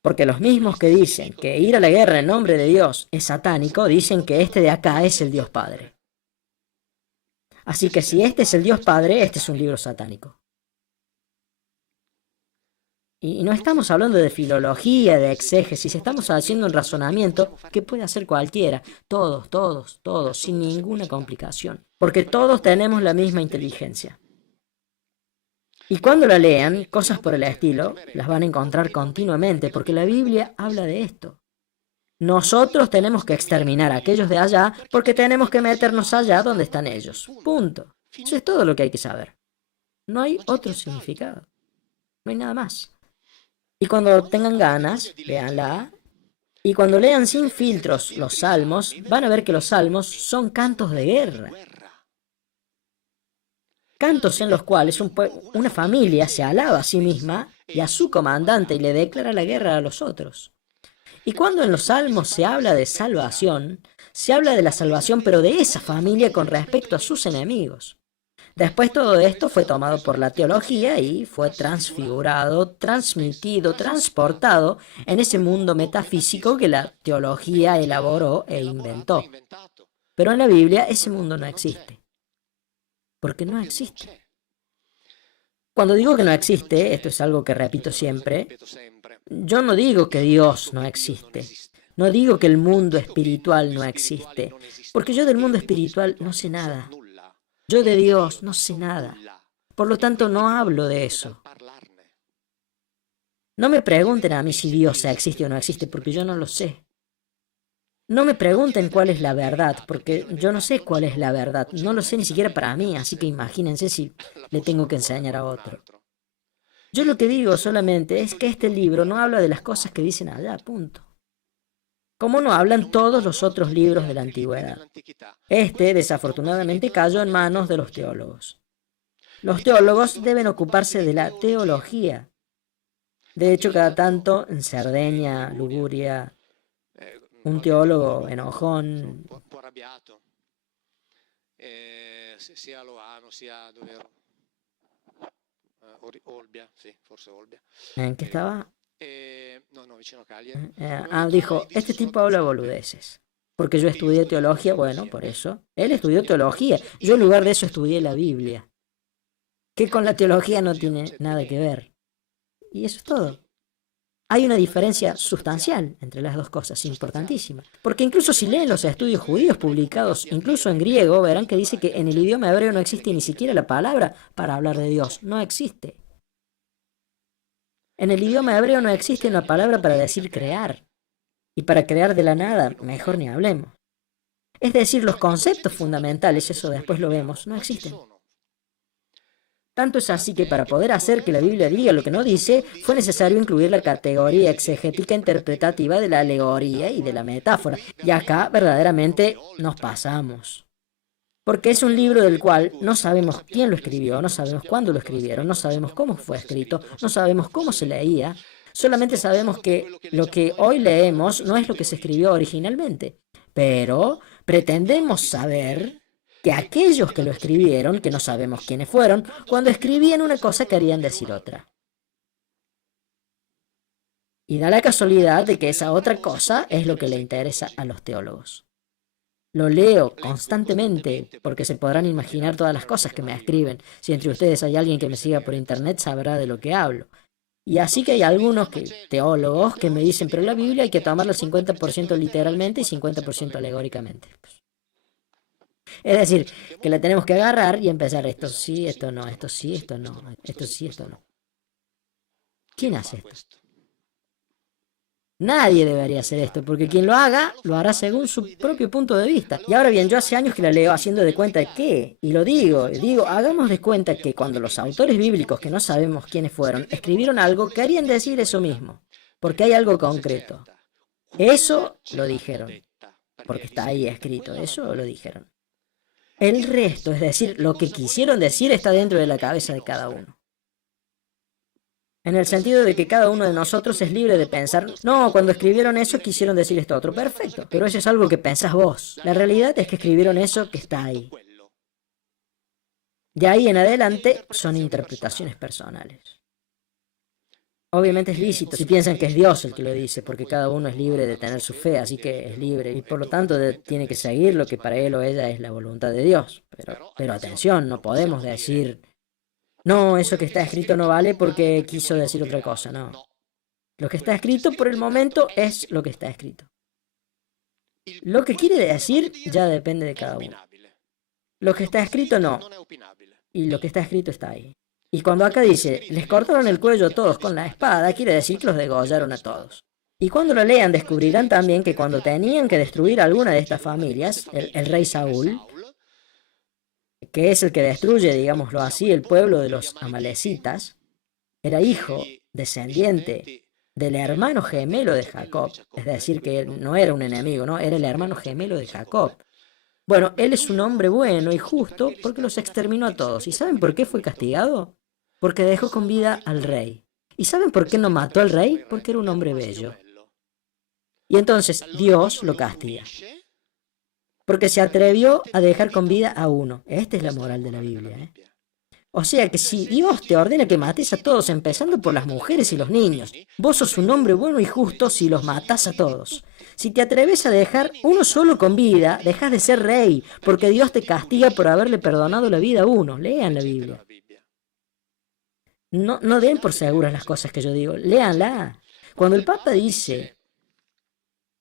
Porque los mismos que dicen que ir a la guerra en nombre de Dios es satánico, dicen que este de acá es el Dios Padre. Así que si este es el Dios Padre, este es un libro satánico. Y no estamos hablando de filología, de exégesis, estamos haciendo un razonamiento que puede hacer cualquiera, todos, sin ninguna complicación. Porque todos tenemos la misma inteligencia. Y cuando la lean, cosas por el estilo, las van a encontrar continuamente, porque la Biblia habla de esto. Nosotros tenemos que exterminar a aquellos de allá porque tenemos que meternos allá donde están ellos. Punto. Eso es todo lo que hay que saber. No hay otro significado. No hay nada más. Y cuando tengan ganas, léanla. Y cuando lean sin filtros los salmos, van a ver que los salmos son cantos de guerra. Cantos en los cuales una familia se alaba a sí misma y a su comandante y le declara la guerra a los otros. Y cuando en los salmos se habla de salvación, se habla de la salvación pero de esa familia con respecto a sus enemigos. Después todo esto fue tomado por la teología y fue transfigurado, transmitido, transportado en ese mundo metafísico que la teología elaboró e inventó. Pero en la Biblia ese mundo no existe. Porque no existe. Cuando digo que no existe, esto es algo que repito siempre, yo no digo que Dios no existe. No digo que el mundo espiritual no existe. Porque yo del mundo espiritual no sé nada. Yo de Dios no sé nada. Por lo tanto, no hablo de eso. No me pregunten a mí si Dios existe o no existe, porque yo no lo sé. No me pregunten cuál es la verdad, porque yo no sé cuál es la verdad. No lo sé ni siquiera para mí, así que imagínense si le tengo que enseñar a otro. Yo lo que digo solamente es que este libro no habla de las cosas que dicen allá, punto. Como no hablan todos los otros libros de la antigüedad. Este, desafortunadamente, cayó en manos de los teólogos. Los teólogos deben ocuparse de la teología. De hecho, cada tanto, en Cerdeña, Liguria, un teólogo enojón, ¿en qué estaba? Dijo, este tipo habla boludeces. Porque yo estudié teología, bueno, por eso. Él estudió teología. Yo en lugar de eso estudié la Biblia. Que con la teología no tiene nada que ver. Y eso es todo. Hay una diferencia sustancial entre las dos cosas, importantísima. Porque incluso si leen los estudios judíos publicados, incluso en griego, verán que dice que en el idioma hebreo no existe ni siquiera la palabra para hablar de Dios. No existe. En el idioma hebreo no existe una palabra para decir crear. Y para crear de la nada, mejor ni hablemos. Es decir, los conceptos fundamentales, eso después lo vemos, no existen. Tanto es así que para poder hacer que la Biblia diga lo que no dice, fue necesario incluir la categoría exegética interpretativa de la alegoría y de la metáfora. Y acá verdaderamente nos pasamos. Porque es un libro del cual no sabemos quién lo escribió, no sabemos cuándo lo escribieron, no sabemos cómo fue escrito, no sabemos cómo se leía. Solamente sabemos que lo que hoy leemos no es lo que se escribió originalmente. Pero pretendemos saber que aquellos que lo escribieron, que no sabemos quiénes fueron, cuando escribían una cosa querían decir otra. Y da la casualidad de que esa otra cosa es lo que le interesa a los teólogos. Lo leo constantemente porque se podrán imaginar todas las cosas que me escriben. Si entre ustedes hay alguien que me siga por internet sabrá de lo que hablo. Y así que hay algunos teólogos que me dicen, pero la Biblia hay que tomarla 50% literalmente y 50% alegóricamente. Es decir, que la tenemos que agarrar y empezar esto sí, esto no, esto sí, esto no, esto sí, esto no. ¿Quién hace esto? Nadie debería hacer esto, porque quien lo haga, lo hará según su propio punto de vista. Y ahora bien, yo hace años que la leo haciendo de cuenta de qué, y lo digo, hagamos de cuenta que cuando los autores bíblicos, que no sabemos quiénes fueron, escribieron algo, querían decir eso mismo, porque hay algo concreto. Eso lo dijeron, porque está ahí escrito, eso lo dijeron. El resto, es decir, lo que quisieron decir está dentro de la cabeza de cada uno. En el sentido de que cada uno de nosotros es libre de pensar, no, cuando escribieron eso quisieron decir esto otro, perfecto, pero eso es algo que pensás vos. La realidad es que escribieron eso que está ahí. De ahí en adelante son interpretaciones personales. Obviamente es lícito si piensan que es Dios el que lo dice, porque cada uno es libre de tener su fe, así que es libre y por lo tanto tiene que seguir lo que para él o ella es la voluntad de Dios. Pero atención, no podemos decir, no, eso que está escrito no vale porque quiso decir otra cosa, no. Lo que está escrito por el momento es lo que está escrito. Lo que quiere decir ya depende de cada uno. Lo que está escrito no, y lo que está escrito está ahí. Y cuando acá dice, les cortaron el cuello a todos con la espada, quiere decir que los degollaron a todos. Y cuando lo lean descubrirán también que cuando tenían que destruir alguna de estas familias, el rey Saúl, que es el que destruye, digámoslo así, el pueblo de los amalecitas, era hijo, descendiente del hermano gemelo de Jacob. Es decir, que él no era un enemigo, ¿no? Era el hermano gemelo de Jacob. Bueno, él es un hombre bueno y justo porque los exterminó a todos. ¿Y saben por qué fue castigado? Porque dejó con vida al rey. ¿Y saben por qué no mató al rey? Porque era un hombre bello. Y entonces Dios lo castiga. Porque se atrevió a dejar con vida a uno. Esta es la moral de la Biblia, ¿eh? O sea que si Dios te ordena que mates a todos, empezando por las mujeres y los niños, vos sos un hombre bueno y justo si los matás a todos. Si te atreves a dejar uno solo con vida, dejas de ser rey, porque Dios te castiga por haberle perdonado la vida a uno. Lean la Biblia. No den por seguras las cosas que yo digo, léanla. Cuando el Papa dice,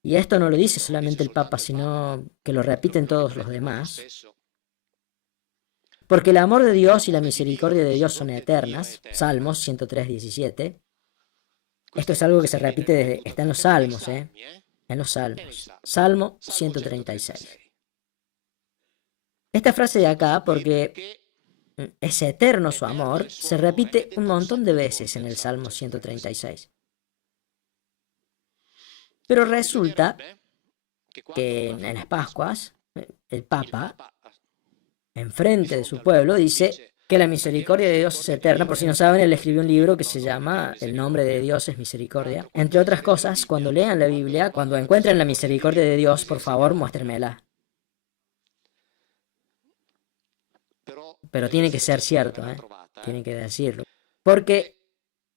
y esto no lo dice solamente el Papa, sino que lo repiten todos los demás, porque el amor de Dios y la misericordia de Dios son eternas, Salmos 103, 17. Esto es algo que se repite, está en los Salmos, en los Salmos. Salmo 136. Esta frase de acá, porque es eterno su amor, se repite un montón de veces en el Salmo 136. Pero resulta que en las Pascuas, el Papa, enfrente de su pueblo, dice que la misericordia de Dios es eterna. Por si no saben, él escribió un libro que se llama El nombre de Dios es misericordia. Entre otras cosas, cuando lean la Biblia, cuando encuentren la misericordia de Dios, por favor, muéstrenmela. Pero tiene que ser cierto, tiene que decirlo. Porque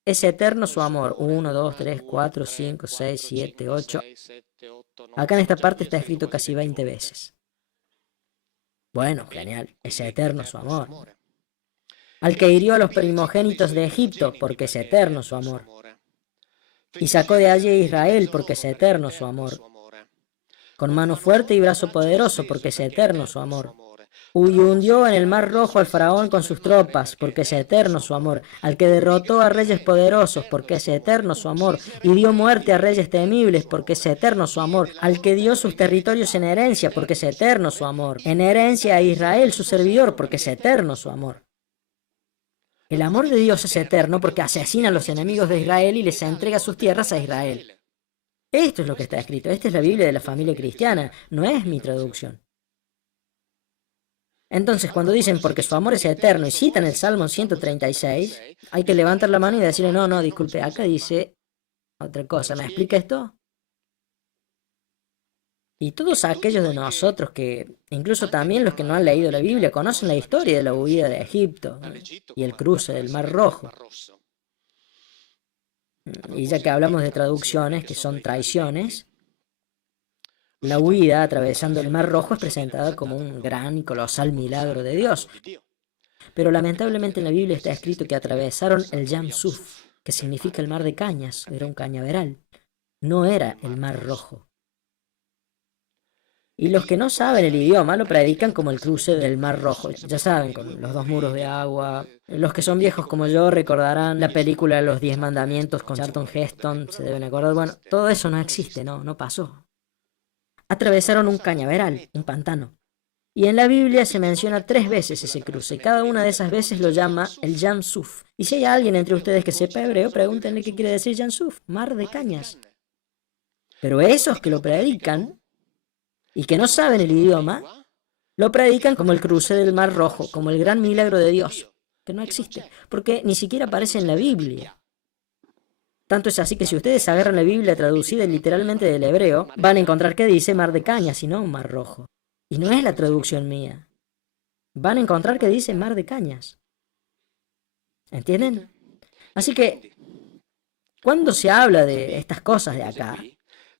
es eterno su amor. 1, 2, 3, 4, 5, 6, 7, 8. Acá en esta parte está escrito casi 20 veces. Bueno, genial, es eterno su amor. Al que hirió a los primogénitos de Egipto, porque es eterno su amor. Y sacó de allí a Israel, porque es eterno su amor. Con mano fuerte y brazo poderoso, porque es eterno su amor. Y hundió en el mar rojo al faraón con sus tropas, porque es eterno su amor. Al que derrotó a reyes poderosos, porque es eterno su amor. Y dio muerte a reyes temibles, porque es eterno su amor. Al que dio sus territorios en herencia, porque es eterno su amor. En herencia a Israel su servidor, porque es eterno su amor. El amor de Dios es eterno porque asesina a los enemigos de Israel y les entrega sus tierras a Israel. Esto es lo que está escrito. Esta es la Biblia de la familia cristiana, no es mi traducción. Entonces, cuando dicen porque su amor es eterno y citan el Salmo 136, hay que levantar la mano y decirle, no, disculpe, acá dice otra cosa. ¿Me explica esto? Y todos aquellos de nosotros que, incluso también los que no han leído la Biblia, conocen la historia de la huida de Egipto y el cruce del Mar Rojo. Y ya que hablamos de traducciones, que son traiciones, la huida atravesando el Mar Rojo es presentada como un gran y colosal milagro de Dios. Pero lamentablemente en la Biblia está escrito que atravesaron el Yam Suf, que significa el mar de cañas, era un cañaveral, no era el Mar Rojo. Y los que no saben el idioma lo predican como el cruce del Mar Rojo, ya saben, con los dos muros de agua. Los que son viejos como yo recordarán la película Los 10 Mandamientos con Charlton Heston, se deben acordar. Bueno, todo eso no existe, no pasó. Atravesaron un cañaveral, un pantano. Y en la Biblia se menciona 3 veces ese cruce, y cada una de esas veces lo llama el Yam Suf. Y si hay alguien entre ustedes que sepa hebreo, pregúntenle qué quiere decir Yam Suf, mar de cañas. Pero esos que lo predican y que no saben el idioma, lo predican como el cruce del Mar Rojo, como el gran milagro de Dios, que no existe, porque ni siquiera aparece en la Biblia. Tanto es así que si ustedes agarran la Biblia traducida literalmente del hebreo, van a encontrar que dice Mar de Cañas y no Mar Rojo. Y no es la traducción mía. Van a encontrar que dice Mar de Cañas. ¿Entienden? Así que, cuando se habla de estas cosas de acá,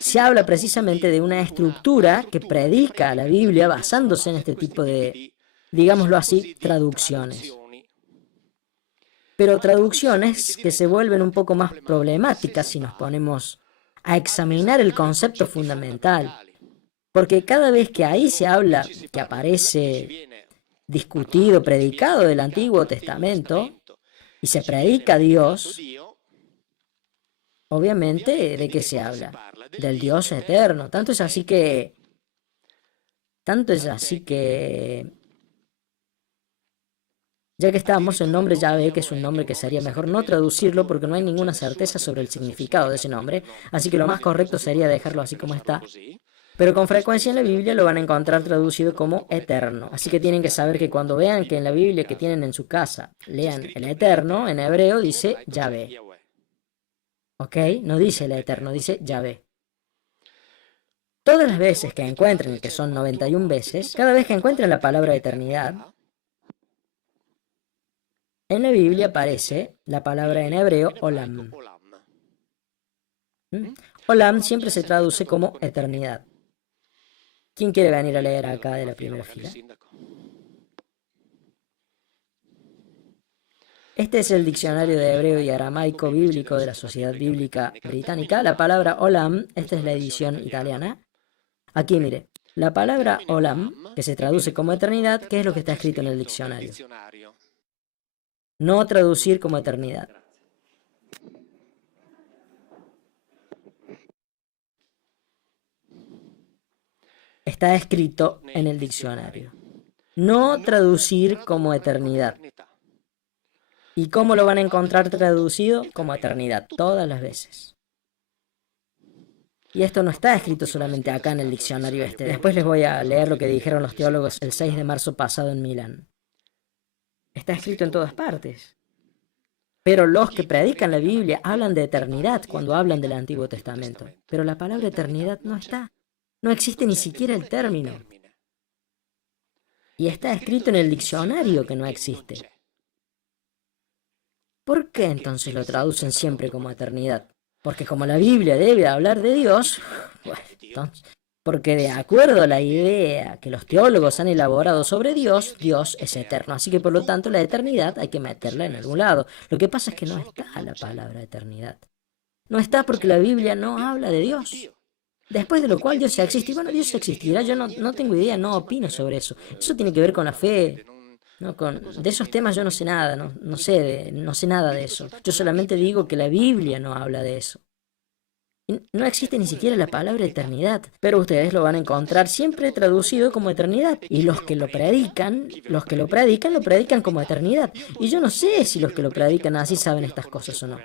se habla precisamente de una estructura que predica la Biblia basándose en este tipo de, digámoslo así, traducciones. Pero traducciones que se vuelven un poco más problemáticas si nos ponemos a examinar el concepto fundamental. Porque cada vez que ahí se habla, que aparece discutido, predicado del Antiguo Testamento, y se predica a Dios, obviamente, ¿de qué se habla? Del Dios eterno. Tanto es así que, ya que estamos, el nombre Yahvé, que es un nombre que sería mejor no traducirlo porque no hay ninguna certeza sobre el significado de ese nombre, así que lo más correcto sería dejarlo así como está. Pero con frecuencia en la Biblia lo van a encontrar traducido como eterno. Así que tienen que saber que cuando vean que en la Biblia que tienen en su casa lean el eterno, en hebreo dice Yahvé. ¿Ok? No dice el eterno, dice Yahvé. Todas las veces que encuentren, que son 91 veces, cada vez que encuentren la palabra eternidad, en la Biblia aparece la palabra en hebreo olam. Olam siempre se traduce como eternidad. ¿Quién quiere venir a leer acá de la primera fila? Este es el diccionario de hebreo y aramaico bíblico de la Sociedad Bíblica Británica. La palabra olam, esta es la edición italiana. Aquí mire, la palabra olam, que se traduce como eternidad, ¿qué es lo que está escrito en el diccionario? No traducir como eternidad. Está escrito en el diccionario. No traducir como eternidad. ¿Y cómo lo van a encontrar traducido? Como eternidad, todas las veces. Y esto no está escrito solamente acá en el diccionario este. Después les voy a leer lo que dijeron los teólogos el 6 de marzo pasado en Milán. Está escrito en todas partes. Pero los que predican la Biblia hablan de eternidad cuando hablan del Antiguo Testamento. Pero la palabra eternidad no está. No existe ni siquiera el término. Y está escrito en el diccionario que no existe. ¿Por qué entonces lo traducen siempre como eternidad? Porque como la Biblia debe hablar de Dios, bueno, entonces, porque de acuerdo a la idea que los teólogos han elaborado sobre Dios, Dios es eterno. Así que por lo tanto la eternidad hay que meterla en algún lado. Lo que pasa es que no está la palabra eternidad. No está porque la Biblia no habla de Dios. Después de lo cual Dios existe. Y bueno, Dios existirá. Yo no tengo idea, no opino sobre eso. Eso tiene que ver con la fe. De esos temas yo no sé nada, no sé nada de eso. Yo solamente digo que la Biblia no habla de eso. No existe ni siquiera la palabra eternidad, pero ustedes lo van a encontrar siempre traducido como eternidad. Y los que lo predican como eternidad. Y yo no sé si los que lo predican así saben estas cosas o no.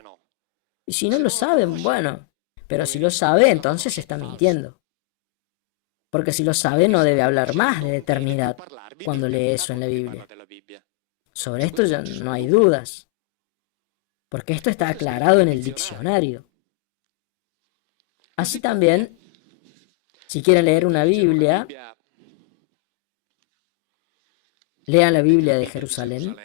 Y si no lo saben, bueno, pero si lo sabe, entonces está mintiendo. Porque si lo sabe, no debe hablar más de eternidad cuando lee eso en la Biblia. Sobre esto ya no hay dudas, porque esto está aclarado en el diccionario. Así también Si quieren leer una Biblia, lean la Biblia de Jerusalén,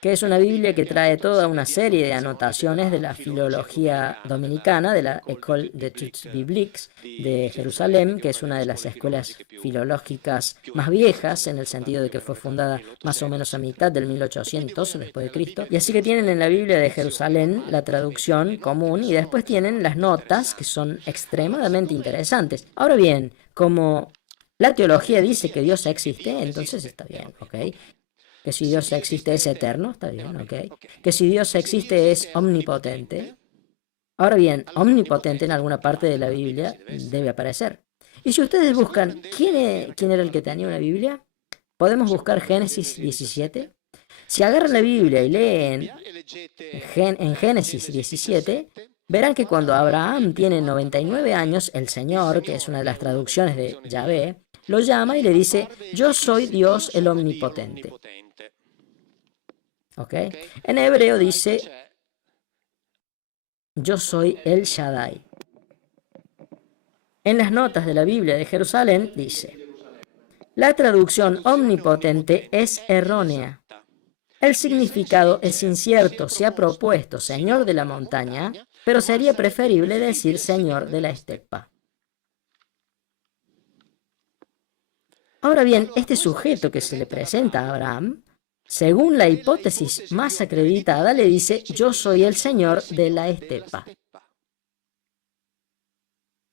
que es una Biblia que trae toda una serie de anotaciones de la filología dominicana, de la École d'études bibliques de Jerusalén, que es una de las escuelas filológicas más viejas, en el sentido de que fue fundada más o menos a mitad del 1800 después de Cristo. Y así que tienen en la Biblia de Jerusalén la traducción común y después tienen las notas, que son extremadamente interesantes. Ahora bien, como la teología dice que Dios existe, entonces está bien, ¿ok? Que si Dios existe es eterno, está bien, ¿ok? Que si Dios existe es omnipotente. Ahora bien, omnipotente en alguna parte de la Biblia debe aparecer. Y si ustedes buscan quién era el que tenía una Biblia, podemos buscar Génesis 17. Si agarran la Biblia y leen en Génesis 17, verán que cuando Abraham tiene 99 años, el Señor, que es una de las traducciones de Yahvé, lo llama y le dice, yo soy Dios el omnipotente. ¿Ok? En hebreo dice, yo soy el Shaddai. En las notas de la Biblia de Jerusalén dice, la traducción omnipotente es errónea. El significado es incierto, se ha propuesto Señor de la montaña, pero sería preferible decir Señor de la estepa. Ahora bien, este sujeto que se le presenta a Abraham, según la hipótesis más acreditada, le dice, yo soy el Señor de la estepa.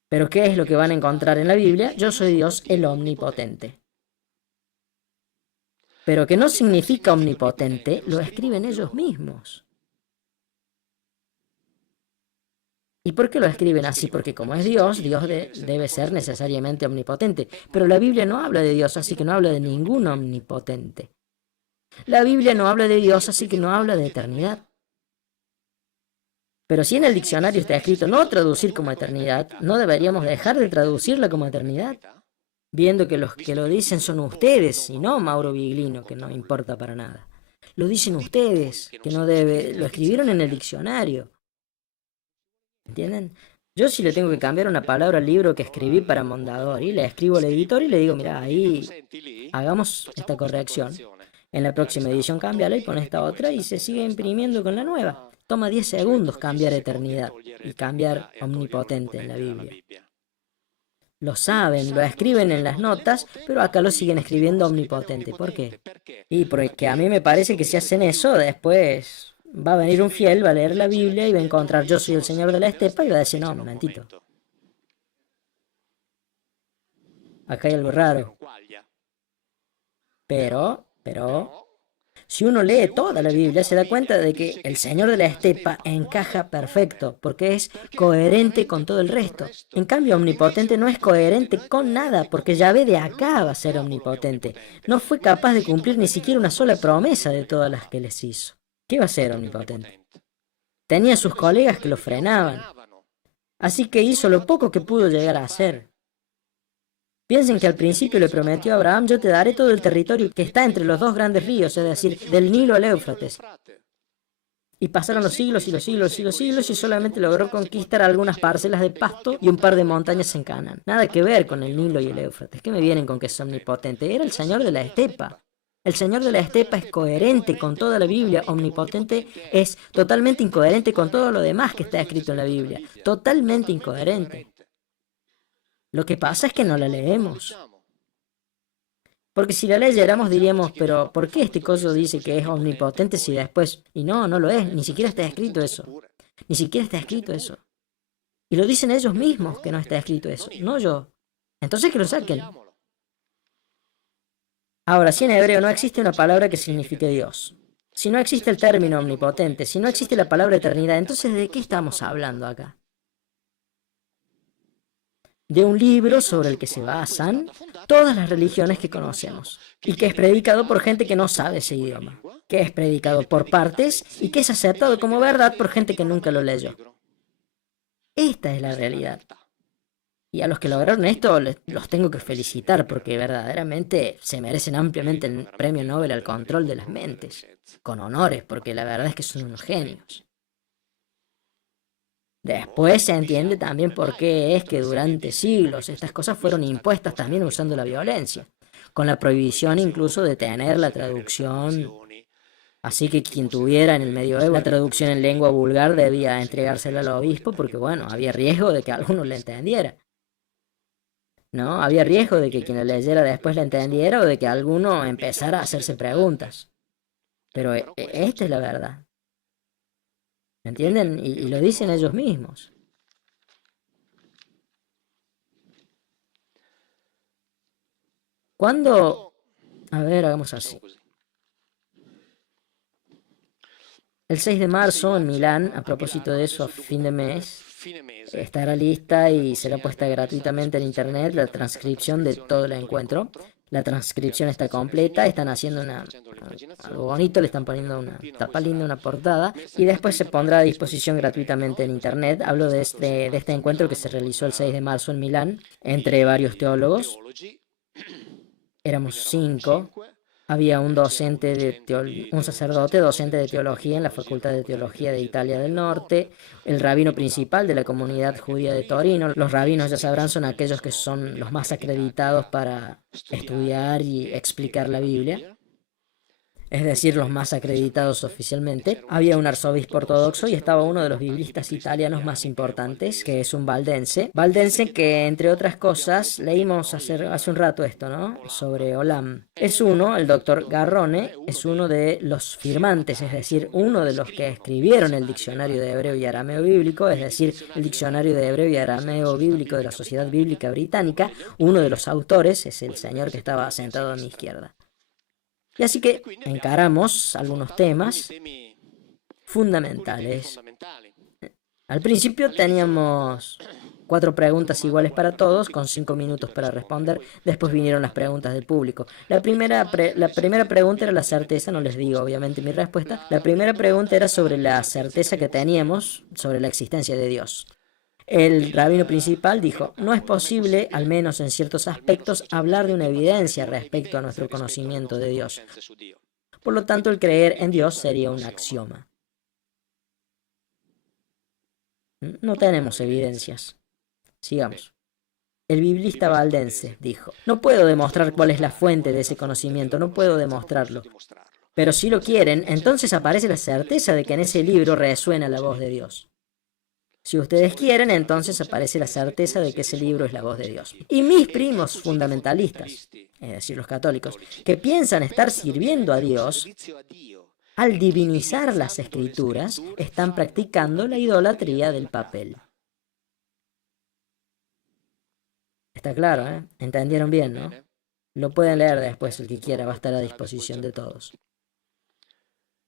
Pero ¿qué es lo que van a encontrar en la Biblia? Yo soy Dios el omnipotente. Pero que no significa omnipotente, lo escriben ellos mismos. ¿Y por qué lo escriben así? Porque como es Dios, debe ser necesariamente omnipotente. Pero la Biblia no habla de Dios, así que no habla de ningún omnipotente. La Biblia no habla de Dios, así que no habla de eternidad. Pero si en el diccionario está escrito no traducir como eternidad, ¿no deberíamos dejar de traducirla como eternidad? Viendo que los que lo dicen son ustedes y no Mauro Biglino, que no importa para nada. Lo dicen ustedes, que no debe, lo escribieron en el diccionario. ¿Entienden? Yo si le tengo que cambiar una palabra al libro que escribí para Mondadori, le escribo al editor y le digo, mira, ahí hagamos esta corrección. En la próxima edición cámbiala y pon esta otra y se sigue imprimiendo con la nueva. Toma 10 segundos cambiar eternidad y cambiar omnipotente en la Biblia. Lo saben, lo escriben en las notas, pero acá lo siguen escribiendo omnipotente. ¿Por qué? Y porque a mí me parece que si hacen eso, después va a venir un fiel, va a leer la Biblia y va a encontrar yo soy el Señor de la estepa y va a decir, no, un momentito. Acá hay algo raro. Pero, si uno lee toda la Biblia, se da cuenta de que el Señor de la estepa encaja perfecto, porque es coherente con todo el resto. En cambio, omnipotente no es coherente con nada, porque Yahvé de acá va a ser omnipotente. No fue capaz de cumplir ni siquiera una sola promesa de todas las que les hizo. ¿Qué va a ser omnipotente? Tenía sus colegas que lo frenaban, así que hizo lo poco que pudo llegar a hacer. Piensen que al principio le prometió a Abraham, yo te daré todo el territorio que está entre los dos grandes ríos, es decir, del Nilo al Éufrates. Y pasaron los siglos y los siglos y los siglos y solamente logró conquistar algunas parcelas de pasto y un par de montañas en Canaán. Nada que ver con el Nilo y el Éufrates. ¿Qué me vienen con que es omnipotente? Era el Señor de la estepa. El Señor de la estepa es coherente con toda la Biblia. Omnipotente es totalmente incoherente con todo lo demás que está escrito en la Biblia. Totalmente incoherente. Lo que pasa es que no la leemos. Porque si la leyéramos diríamos, pero ¿por qué este coso dice que es omnipotente si después... Y no lo es, ni siquiera está escrito eso. Ni siquiera está escrito eso. Y lo dicen ellos mismos que no está escrito eso, no yo. Entonces que lo saquen. Ahora, si en hebreo no existe una palabra que signifique Dios, si no existe el término omnipotente, si no existe la palabra eternidad, entonces ¿de qué estamos hablando acá? De un libro sobre el que se basan todas las religiones que conocemos y que es predicado por gente que no sabe ese idioma, que es predicado por partes y que es aceptado como verdad por gente que nunca lo leyó. Esta es la realidad. Y a los que lograron esto los tengo que felicitar porque verdaderamente se merecen ampliamente el premio Nobel al control de las mentes, con honores, porque la verdad es que son unos genios. Después se entiende también por qué es que durante siglos estas cosas fueron impuestas también usando la violencia, con la prohibición incluso de tener la traducción. Así que quien tuviera en el medioevo la traducción en lengua vulgar debía entregársela al obispo porque, bueno, había riesgo de que alguno la entendiera. ¿No? Había riesgo de que quien la leyera después la entendiera o de que alguno empezara a hacerse preguntas. Pero esta es la verdad. ¿Me entienden? Y lo dicen ellos mismos. ¿Cuándo? A ver, hagamos así. El 6 de marzo en Milán, a propósito de eso, a fin de mes, estará lista y será puesta gratuitamente en internet la transcripción de todo el encuentro. La transcripción está completa, están haciendo algo bonito, le están poniendo una tapa linda, una portada, y después se pondrá a disposición gratuitamente en internet. Hablo de este encuentro que se realizó el 6 de marzo en Milán entre varios teólogos. Éramos 5. Había un un sacerdote docente de teología en la Facultad de Teología de Italia del Norte, el rabino principal de la comunidad judía de Torino. Los rabinos, ya sabrán, son aquellos que son los más acreditados para estudiar y explicar la Biblia, es decir, los más acreditados oficialmente. Había un arzobispo ortodoxo y estaba uno de los biblistas italianos más importantes, que es un valdense. Valdense que, entre otras cosas, leímos hace un rato esto, ¿no? Sobre Olam. Es uno, el doctor Garrone, es uno de los firmantes, es decir, uno de los que escribieron el diccionario de hebreo y arameo bíblico, es decir, el diccionario de hebreo y arameo bíblico de la Sociedad Bíblica Británica. Uno de los autores es el señor que estaba sentado a mi izquierda. Y así que encaramos algunos temas fundamentales. Al principio teníamos 4 preguntas iguales para todos, con 5 minutos para responder. Después vinieron las preguntas del público. La primera pregunta era la certeza, no les digo obviamente mi respuesta. La primera pregunta era sobre la certeza que teníamos sobre la existencia de Dios. El rabino principal dijo, no es posible, al menos en ciertos aspectos, hablar de una evidencia respecto a nuestro conocimiento de Dios. Por lo tanto, el creer en Dios sería un axioma. No tenemos evidencias. Sigamos. El biblista valdense dijo, no puedo demostrar cuál es la fuente de ese conocimiento, no puedo demostrarlo. Pero si lo quieren, entonces aparece la certeza de que en ese libro resuena la voz de Dios. Si ustedes quieren, entonces aparece la certeza de que ese libro es la voz de Dios. Y mis primos fundamentalistas, es decir, los católicos, que piensan estar sirviendo a Dios, al divinizar las escrituras, están practicando la idolatría del papel. Está claro, ¿eh? Entendieron bien, ¿no? Lo pueden leer después, el que quiera, va a estar a disposición de todos.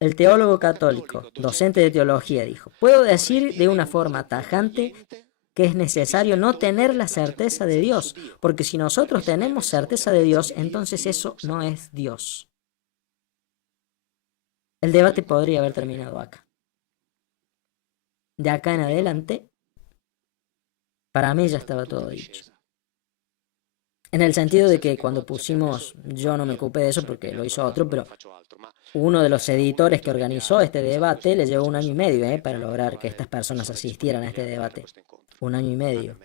El teólogo católico, docente de teología, dijo, puedo decir de una forma tajante que es necesario no tener la certeza de Dios, porque si nosotros tenemos certeza de Dios, entonces eso no es Dios. El debate podría haber terminado acá. De acá en adelante, para mí ya estaba todo dicho. En el sentido de que cuando pusimos, yo no me ocupé de eso porque lo hizo otro, pero uno de los editores que organizó este debate le llevó 1 año y medio para lograr que estas personas asistieran a este debate. 1 año y medio.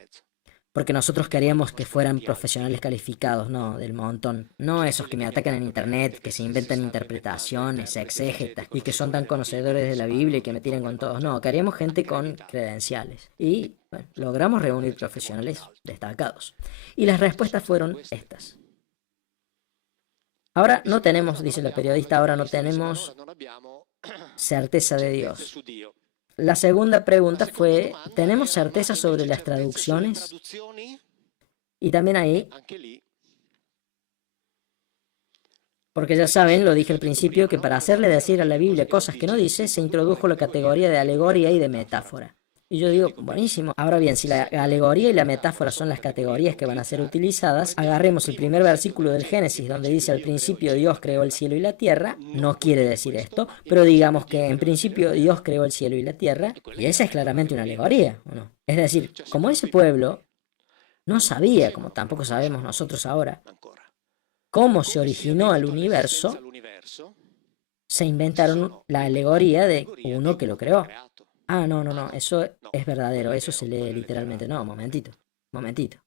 Porque nosotros queríamos que fueran profesionales calificados, no del montón. No esos que me atacan en internet, que se inventan interpretaciones, exégetas, y que son tan conocedores de la Biblia y que me tiran con todos. No, queríamos gente con credenciales. Y bueno, logramos reunir profesionales destacados. Y las respuestas fueron estas. Ahora no tenemos, dice la periodista, ahora no tenemos certeza de Dios. La segunda pregunta fue, ¿tenemos certeza sobre las traducciones? Y también ahí, porque ya saben, lo dije al principio, que para hacerle decir a la Biblia cosas que no dice, se introdujo la categoría de alegoría y de metáfora. Y yo digo, buenísimo. Ahora bien, si la alegoría y la metáfora son las categorías que van a ser utilizadas, agarremos el primer versículo del Génesis, donde dice al principio Dios creó el cielo y la tierra. No quiere decir esto, pero digamos que en principio Dios creó el cielo y la tierra, y esa es claramente una alegoría, ¿o no? Es decir, como ese pueblo no sabía, como tampoco sabemos nosotros ahora, cómo se originó el universo, se inventaron la alegoría de uno que lo creó. Ah, no, no, no, eso es verdadero, eso se lee literalmente. No, momentito, momentito.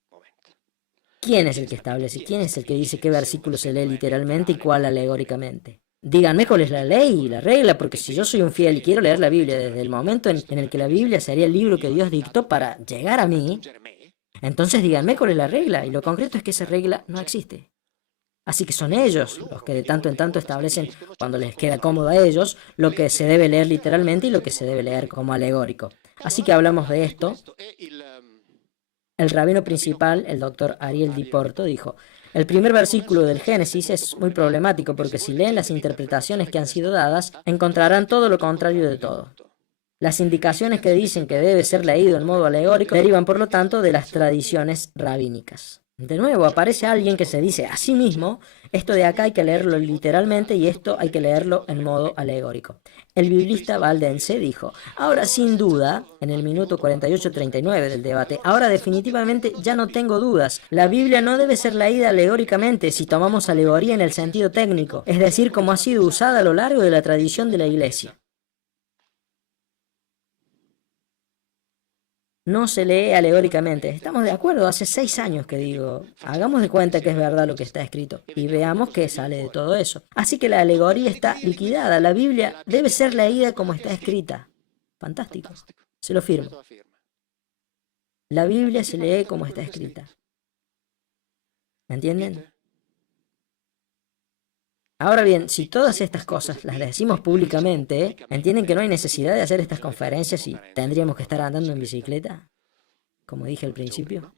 ¿Quién es el que establece? ¿Quién es el que dice qué versículo se lee literalmente y cuál alegóricamente? Díganme cuál es la ley y la regla, porque si yo soy un fiel y quiero leer la Biblia desde el momento en el que la Biblia sería el libro que Dios dictó para llegar a mí, entonces díganme cuál es la regla, y lo concreto es que esa regla no existe. Así que son ellos los que de tanto en tanto establecen, cuando les queda cómodo a ellos, lo que se debe leer literalmente y lo que se debe leer como alegórico. Así que hablamos de esto. El rabino principal, el doctor Ariel Di Porto, dijo: el primer versículo del Génesis es muy problemático porque si leen las interpretaciones que han sido dadas, encontrarán todo lo contrario de todo. Las indicaciones que dicen que debe ser leído en modo alegórico derivan, por lo tanto, de las tradiciones rabínicas. De nuevo, aparece alguien que se dice a sí mismo: esto de acá hay que leerlo literalmente y esto hay que leerlo en modo alegórico. El biblista valdense dijo: ahora sin duda, en el minuto 48:39 del debate, ahora definitivamente ya no tengo dudas. La Biblia no debe ser leída alegóricamente si tomamos alegoría en el sentido técnico, es decir, como ha sido usada a lo largo de la tradición de la Iglesia. No se lee alegóricamente. Estamos de acuerdo, hace 6 años que digo, hagamos de cuenta que es verdad lo que está escrito y veamos qué sale de todo eso. Así que la alegoría está liquidada, la Biblia debe ser leída como está escrita. Fantástico, se lo firmo. La Biblia se lee como está escrita. ¿Me entienden? Ahora bien, si todas estas cosas las decimos públicamente, ¿entienden que no hay necesidad de hacer estas conferencias y tendríamos que estar andando en bicicleta? Como dije al principio.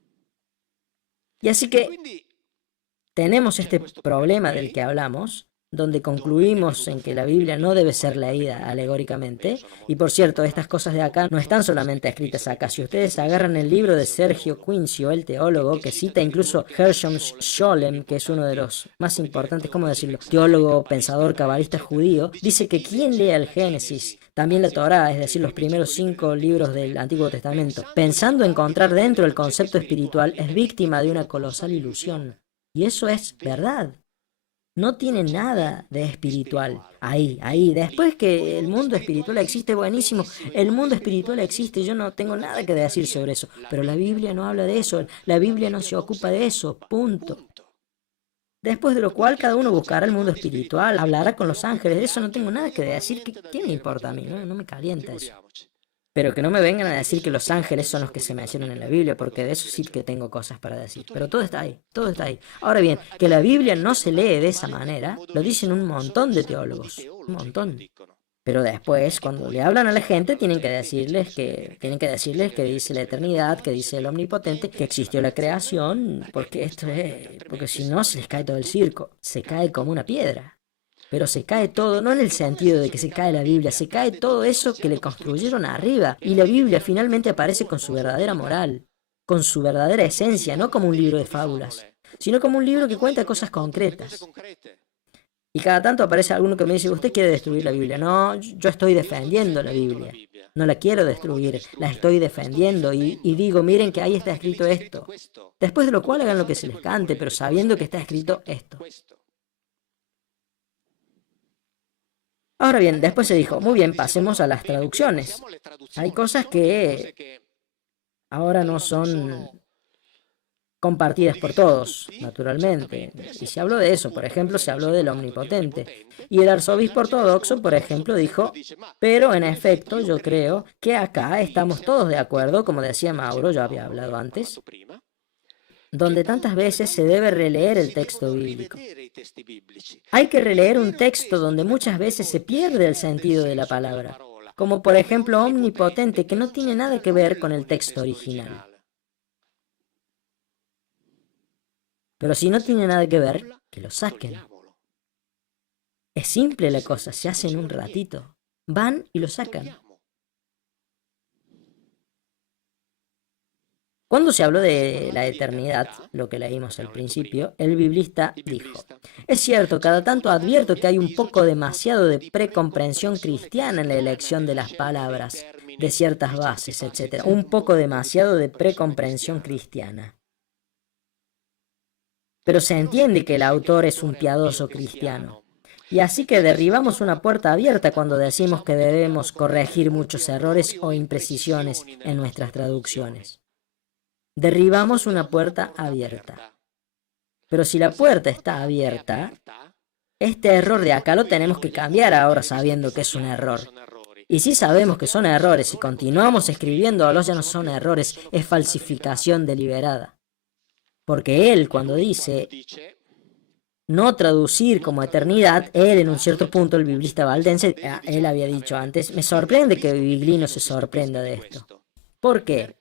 Y así que tenemos este problema del que hablamos, donde concluimos en que la Biblia no debe ser leída alegóricamente. Y por cierto, estas cosas de acá no están solamente escritas acá. Si ustedes agarran el libro de Sergio Quincio, el teólogo, que cita incluso Gershom Scholem, que es uno de los más importantes, ¿cómo decirlo?, teólogo, pensador, cabalista judío, dice que quien lea el Génesis, también la Torá, es decir, los primeros 5 libros del Antiguo Testamento, pensando encontrar dentro el concepto espiritual, es víctima de una colosal ilusión. Y eso es verdad. No tiene nada de espiritual. Ahí. Después que el mundo espiritual existe, buenísimo. El mundo espiritual existe, yo no tengo nada que decir sobre eso. Pero la Biblia no habla de eso. La Biblia no se ocupa de eso. Punto. Después de lo cual cada uno buscará el mundo espiritual, hablará con los ángeles. De eso no tengo nada que decir. ¿Qué me importa a mí? No me calienta eso. Pero que no me vengan a decir que los ángeles son los que se mencionan en la Biblia, porque de eso sí que tengo cosas para decir. Pero todo está ahí, todo está ahí. Ahora bien, que la Biblia no se lee de esa manera, lo dicen un montón de teólogos, un montón. Pero después, cuando le hablan a la gente, tienen que decirles que dice la eternidad, que dice el omnipotente, que existió la creación, porque si no se les cae todo el circo, se cae como una piedra. Pero se cae todo, no en el sentido de que se cae la Biblia, se cae todo eso que le construyeron arriba. Y la Biblia finalmente aparece con su verdadera moral, con su verdadera esencia, no como un libro de fábulas, sino como un libro que cuenta cosas concretas. Y cada tanto aparece alguno que me dice: usted quiere destruir la Biblia. No, yo estoy defendiendo la Biblia. No la quiero destruir, la estoy defendiendo y digo: miren que ahí está escrito esto. Después de lo cual hagan lo que se les cante, pero sabiendo que está escrito esto. Ahora bien, después se dijo: muy bien, pasemos a las traducciones. Hay cosas que ahora no son compartidas por todos, naturalmente. Y se habló de eso, por ejemplo, se habló del omnipotente. Y el arzobispo ortodoxo, por ejemplo, dijo: pero en efecto, yo creo que acá estamos todos de acuerdo, como decía Mauro, yo había hablado antes, donde tantas veces se debe releer el texto bíblico. Hay que releer un texto donde muchas veces se pierde el sentido de la palabra, como por ejemplo omnipotente, que no tiene nada que ver con el texto original. Pero si no tiene nada que ver, que lo saquen. Es simple la cosa, se hace en un ratito. Van y lo sacan. Cuando se habló de la eternidad, lo que leímos al principio, el biblista dijo: es cierto, cada tanto advierto que hay un poco demasiado de precomprensión cristiana en la elección de las palabras, de ciertas bases, etc. Un poco demasiado de precomprensión cristiana. Pero se entiende que el autor es un piadoso cristiano. Y así que derribamos una puerta abierta cuando decimos que debemos corregir muchos errores o imprecisiones en nuestras traducciones. Derribamos una puerta abierta. Pero si la puerta está abierta, este error de acá lo tenemos que cambiar ahora sabiendo que es un error. Y si sabemos que son errores y continuamos escribiéndolos, ya no son errores, es falsificación deliberada. Porque él, cuando dice no traducir como eternidad, él en un cierto punto, el biblista valdense, él había dicho antes, me sorprende que Biglino se sorprenda de esto. ¿Por qué?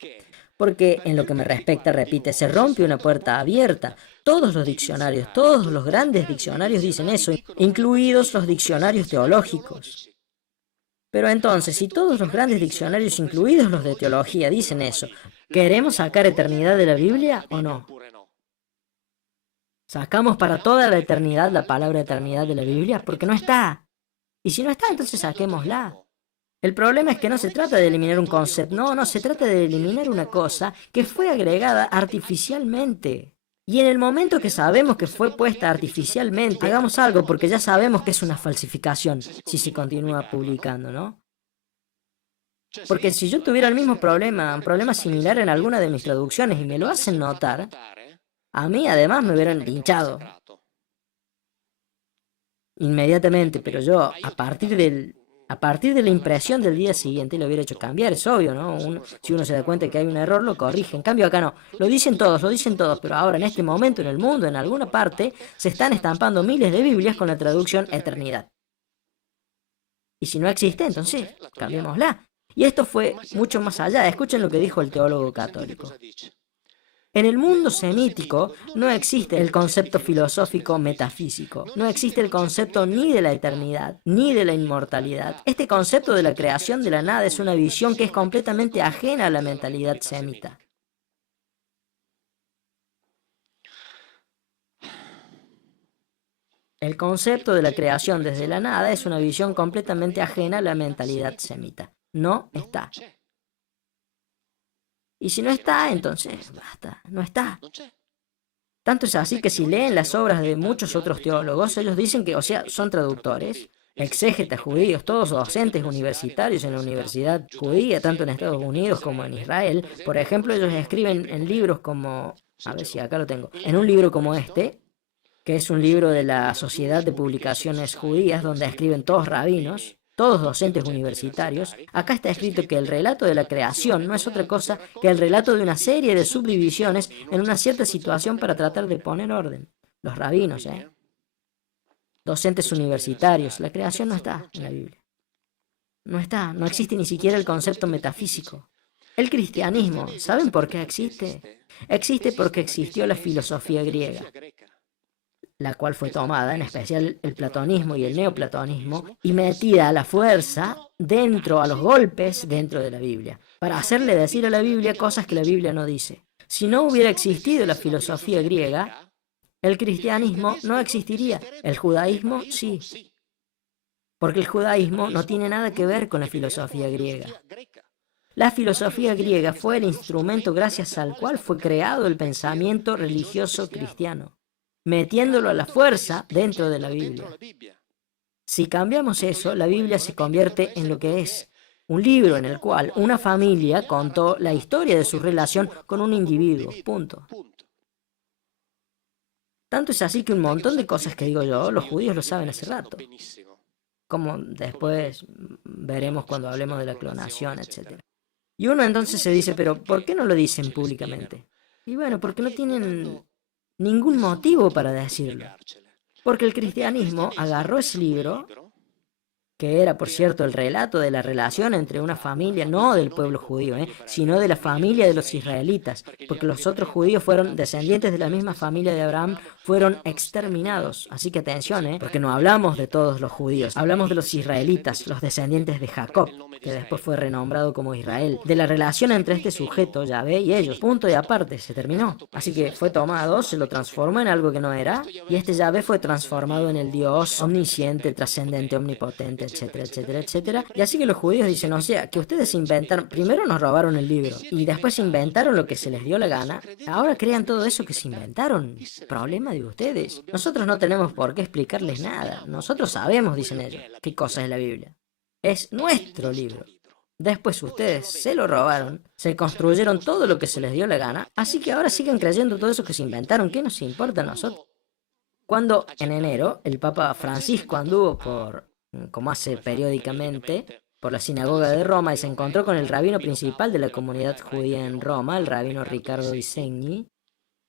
Porque en lo que me respecta, repite, se rompe una puerta abierta. Todos los diccionarios, todos los grandes diccionarios dicen eso, incluidos los diccionarios teológicos. Pero entonces, si todos los grandes diccionarios, incluidos los de teología, dicen eso, ¿queremos sacar eternidad de la Biblia o no? ¿Sacamos para toda la eternidad la palabra eternidad de la Biblia? Porque no está. Y si no está, entonces saquémosla. El problema es que no se trata de eliminar un concepto, no, se trata de eliminar una cosa que fue agregada artificialmente. Y en el momento que sabemos que fue puesta artificialmente, hagamos algo porque ya sabemos que es una falsificación si se continúa publicando, ¿no? Porque si yo tuviera el mismo problema, un problema similar en alguna de mis traducciones y me lo hacen notar, a mí además me hubieran linchado inmediatamente, pero yo a partir de la impresión del día siguiente lo hubiera hecho cambiar, es obvio, ¿no? Si uno se da cuenta que hay un error, lo corrige. En cambio acá no, lo dicen todos, pero ahora en este momento en el mundo, en alguna parte, se están estampando miles de Biblias con la traducción eternidad. Y si no existe, entonces cambiémosla. Y esto fue mucho más allá. Escuchen lo que dijo el teólogo católico. En el mundo semítico no existe el concepto filosófico metafísico, no existe el concepto ni de la eternidad, ni de la inmortalidad. Este concepto de la creación de la nada es una visión que es completamente ajena a la mentalidad semita. El concepto de la creación desde la nada es una visión completamente ajena a la mentalidad semita. No está. Y si no está, entonces, basta, no está. Tanto es así que si leen las obras de muchos otros teólogos, ellos dicen que, o sea, son traductores, exégetas judíos, todos docentes universitarios en la universidad judía, tanto en Estados Unidos como en Israel. Por ejemplo, ellos escriben en libros como, a ver si acá lo tengo, en un libro como este, que es un libro de la Sociedad de Publicaciones Judías, donde escriben todos rabinos, todos docentes universitarios. Acá está escrito que el relato de la creación no es otra cosa que el relato de una serie de subdivisiones en una cierta situación para tratar de poner orden. Los rabinos, docentes universitarios, la creación no está en la Biblia. No está, no existe ni siquiera el concepto metafísico. El cristianismo, ¿saben por qué existe? Existe porque existió la filosofía griega, la cual fue tomada, en especial el platonismo y el neoplatonismo, y metida a la fuerza a los golpes dentro de la Biblia, para hacerle decir a la Biblia cosas que la Biblia no dice. Si no hubiera existido la filosofía griega, el cristianismo no existiría, el judaísmo sí, porque el judaísmo no tiene nada que ver con la filosofía griega. La filosofía griega fue el instrumento gracias al cual fue creado el pensamiento religioso cristiano, metiéndolo a la fuerza dentro de la Biblia. Si cambiamos eso, la Biblia se convierte en lo que es, un libro en el cual una familia contó la historia de su relación con un individuo, punto. Tanto es así que un montón de cosas que digo yo, los judíos lo saben hace rato, como después veremos cuando hablemos de la clonación, etc. Y uno entonces se dice, pero ¿por qué no lo dicen públicamente? Y bueno, porque no tienen ningún motivo para decirlo. Porque el cristianismo agarró ese libro, que era, por cierto, el relato de la relación entre una familia, no del pueblo judío, sino de la familia de los israelitas, porque los otros judíos fueron descendientes de la misma familia de Abraham, fueron exterminados. Así que atención, porque no hablamos de todos los judíos, hablamos de los israelitas, los descendientes de Jacob, que después fue renombrado como Israel, de la relación entre este sujeto, Yahvé, y ellos. Punto y aparte, se terminó. Así que fue tomado, se lo transformó en algo que no era, y este Yahvé fue transformado en el Dios omnisciente, trascendente, omnipotente, etcétera, etcétera, etcétera. Y así que los judíos dicen, o sea, que ustedes inventaron, primero nos robaron el libro, y después inventaron lo que se les dio la gana, ahora crean todo eso que se inventaron. Problema de ustedes. Nosotros no tenemos por qué explicarles nada. Nosotros sabemos, dicen ellos, qué cosa es la Biblia. Es nuestro libro. Después ustedes se lo robaron, se construyeron todo lo que se les dio la gana, así que ahora siguen creyendo todo eso que se inventaron. ¿Qué nos importa a nosotros? Cuando en enero el Papa Francisco anduvo como hace periódicamente, por la sinagoga de Roma y se encontró con el rabino principal de la comunidad judía en Roma, el rabino Riccardo Di Segni,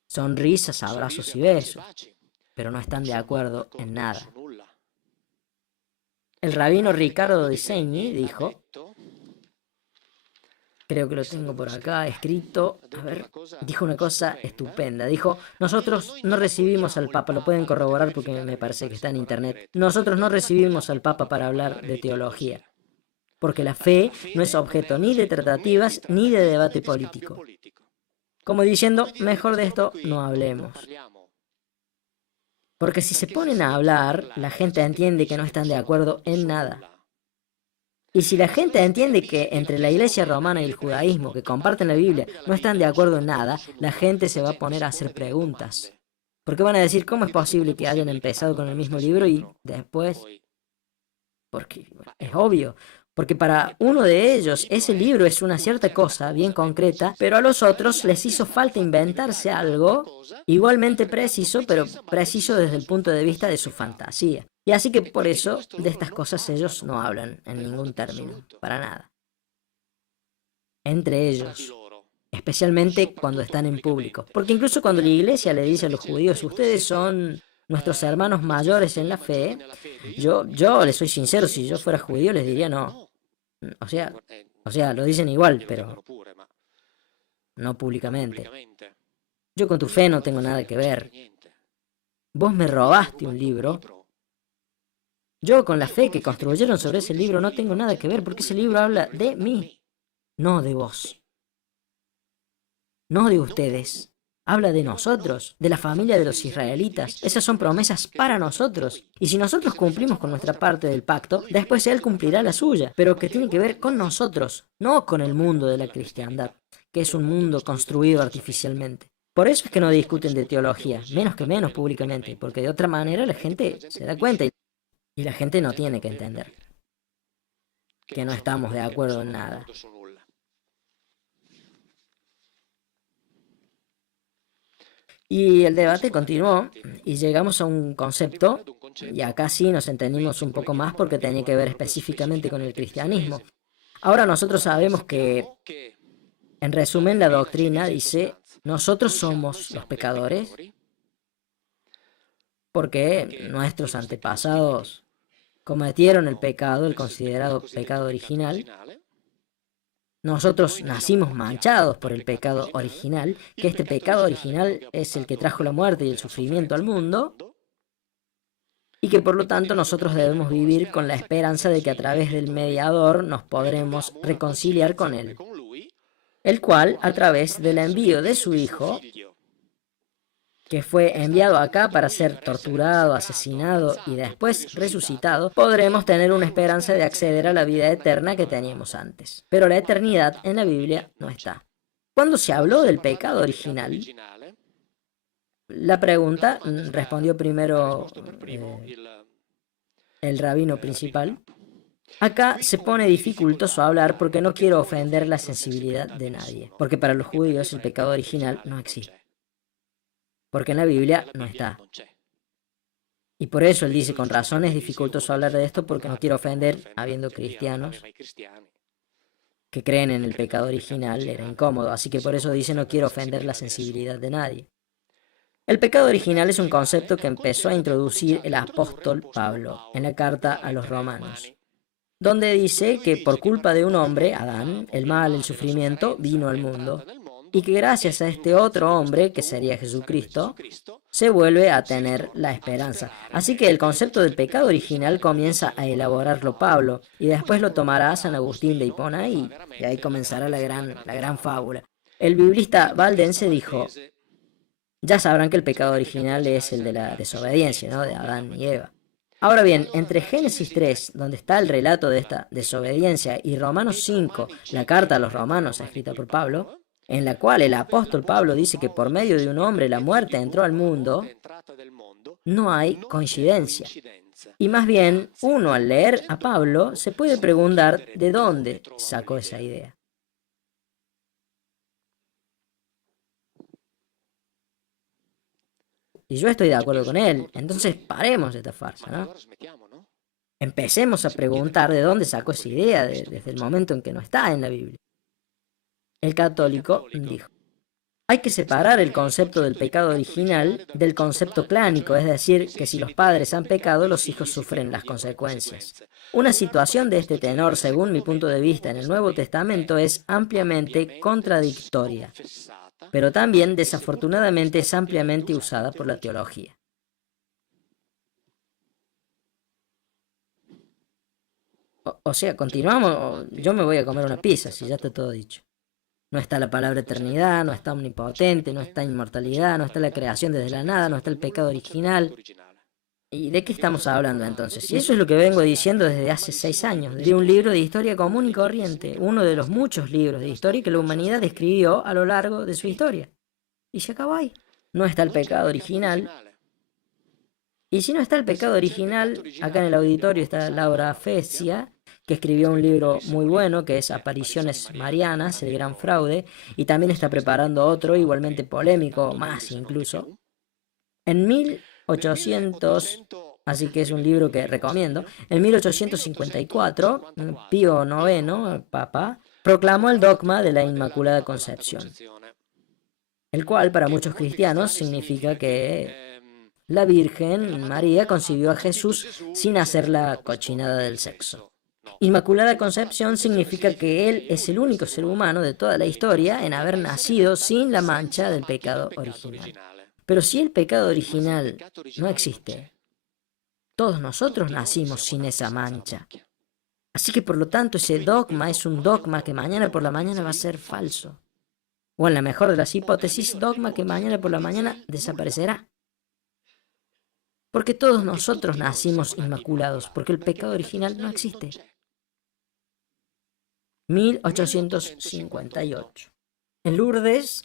sonrisas, abrazos y besos, pero no están de acuerdo en nada. El rabino Riccardo Di Segni dijo, creo que lo tengo por acá escrito, a ver, dijo una cosa estupenda, dijo, nosotros no recibimos al Papa, lo pueden corroborar porque me parece que está en internet, nosotros no recibimos al Papa para hablar de teología, porque la fe no es objeto ni de tratativas ni de debate político. Como diciendo, mejor de esto no hablemos. Porque si se ponen a hablar, la gente entiende que no están de acuerdo en nada. Y si la gente entiende que entre la Iglesia romana y el judaísmo, que comparten la Biblia, no están de acuerdo en nada, la gente se va a poner a hacer preguntas. Porque van a decir, ¿cómo es posible que hayan empezado con el mismo libro y después? Porque es obvio. Porque para uno de ellos ese libro es una cierta cosa bien concreta, pero a los otros les hizo falta inventarse algo igualmente preciso, pero preciso desde el punto de vista de su fantasía. Y así que por eso de estas cosas ellos no hablan en ningún término, para nada. Entre ellos, especialmente cuando están en público. Porque incluso cuando la iglesia le dice a los judíos, ustedes son nuestros hermanos mayores en la fe, yo les soy sincero, si yo fuera judío les diría no. O sea, lo dicen igual, pero no públicamente. Yo con tu fe no tengo nada que ver. Vos me robaste un libro. Yo con la fe que construyeron sobre ese libro no tengo nada que ver porque ese libro habla de mí, no de vos. No de ustedes. Habla de nosotros, de la familia de los israelitas. Esas son promesas para nosotros. Y si nosotros cumplimos con nuestra parte del pacto, después Él cumplirá la suya, pero que tiene que ver con nosotros, no con el mundo de la cristiandad, que es un mundo construido artificialmente. Por eso es que no discuten de teología, menos públicamente, porque de otra manera la gente se da cuenta y la gente no tiene que entender que no estamos de acuerdo en nada. Y el debate continuó y llegamos a un concepto, y acá sí nos entendimos un poco más porque tenía que ver específicamente con el cristianismo. Ahora nosotros sabemos que, en resumen, la doctrina dice, nosotros somos los pecadores porque nuestros antepasados cometieron el pecado, el considerado pecado original. Nosotros nacimos manchados por el pecado original, que este pecado original es el que trajo la muerte y el sufrimiento al mundo, y que por lo tanto nosotros debemos vivir con la esperanza de que a través del mediador nos podremos reconciliar con Él, el cual, a través del envío de su Hijo, que fue enviado acá para ser torturado, asesinado y después resucitado, podremos tener una esperanza de acceder a la vida eterna que teníamos antes. Pero la eternidad en la Biblia no está. Cuando se habló del pecado original, la pregunta respondió primero el rabino principal. Acá se pone dificultoso hablar porque no quiero ofender la sensibilidad de nadie, porque para los judíos el pecado original no existe. Porque en la Biblia no está. Y por eso él dice, con razón es dificultoso hablar de esto porque no quiero ofender, habiendo cristianos que creen en el pecado original, era incómodo. Así que por eso dice, no quiero ofender la sensibilidad de nadie. El pecado original es un concepto que empezó a introducir el apóstol Pablo en la carta a los romanos, donde dice que por culpa de un hombre, Adán, el mal, el sufrimiento, vino al mundo. y que gracias a este otro hombre, que sería Jesucristo, se vuelve a tener la esperanza. Así que el concepto del pecado original comienza a elaborarlo Pablo, y después lo tomará San Agustín de Hipona, y ahí comenzará la gran fábula. El biblista valdense dijo: ya sabrán que el pecado original es el de la desobediencia, ¿no? De Adán y Eva. Ahora bien, entre Génesis 3, donde está el relato de esta desobediencia, y Romanos 5, la carta a los romanos escrita por Pablo, en la cual el apóstol Pablo dice que por medio de un hombre la muerte entró al mundo, no hay coincidencia. Y más bien, uno al leer a Pablo se puede preguntar de dónde sacó esa idea. Y yo estoy de acuerdo con él, entonces paremos esta farsa, ¿no? Empecemos a preguntar de dónde sacó esa idea desde el momento en que no está en la Biblia. El católico dijo: hay que separar el concepto del pecado original del concepto clánico, es decir, que si los padres han pecado, los hijos sufren las consecuencias. Una situación de este tenor, según mi punto de vista en el Nuevo Testamento, es ampliamente contradictoria, pero también desafortunadamente es ampliamente usada por la teología. O sea, continuamos, o yo me voy a comer una pizza, si ya está todo dicho. No está la palabra eternidad, no está omnipotente, no está inmortalidad, no está la creación desde la nada, no está el pecado original. ¿Y de qué estamos hablando entonces? Y eso es lo que vengo diciendo desde hace 6 años, de un libro de historia común y corriente, uno de los muchos libros de historia que la humanidad escribió a lo largo de su historia. Y se acabó ahí. No está el pecado original. Y si no está el pecado original, acá en el auditorio está Laura Fecia, que escribió un libro muy bueno, que es Apariciones Marianas, el gran fraude, y también está preparando otro igualmente polémico, más incluso. En 1800, así que es un libro que recomiendo, en 1854, Pío IX, el Papa, proclamó el dogma de la Inmaculada Concepción, el cual para muchos cristianos significa que la Virgen María concibió a Jesús sin hacer la cochinada del sexo. Inmaculada Concepción significa que Él es el único ser humano de toda la historia en haber nacido sin la mancha del pecado original. Pero si el pecado original no existe, todos nosotros nacimos sin esa mancha. Así que por lo tanto ese dogma es un dogma que mañana por la mañana va a ser falso. O en la mejor de las hipótesis, dogma que mañana por la mañana desaparecerá. Porque todos nosotros nacimos inmaculados, porque el pecado original no existe. 1858. En Lourdes,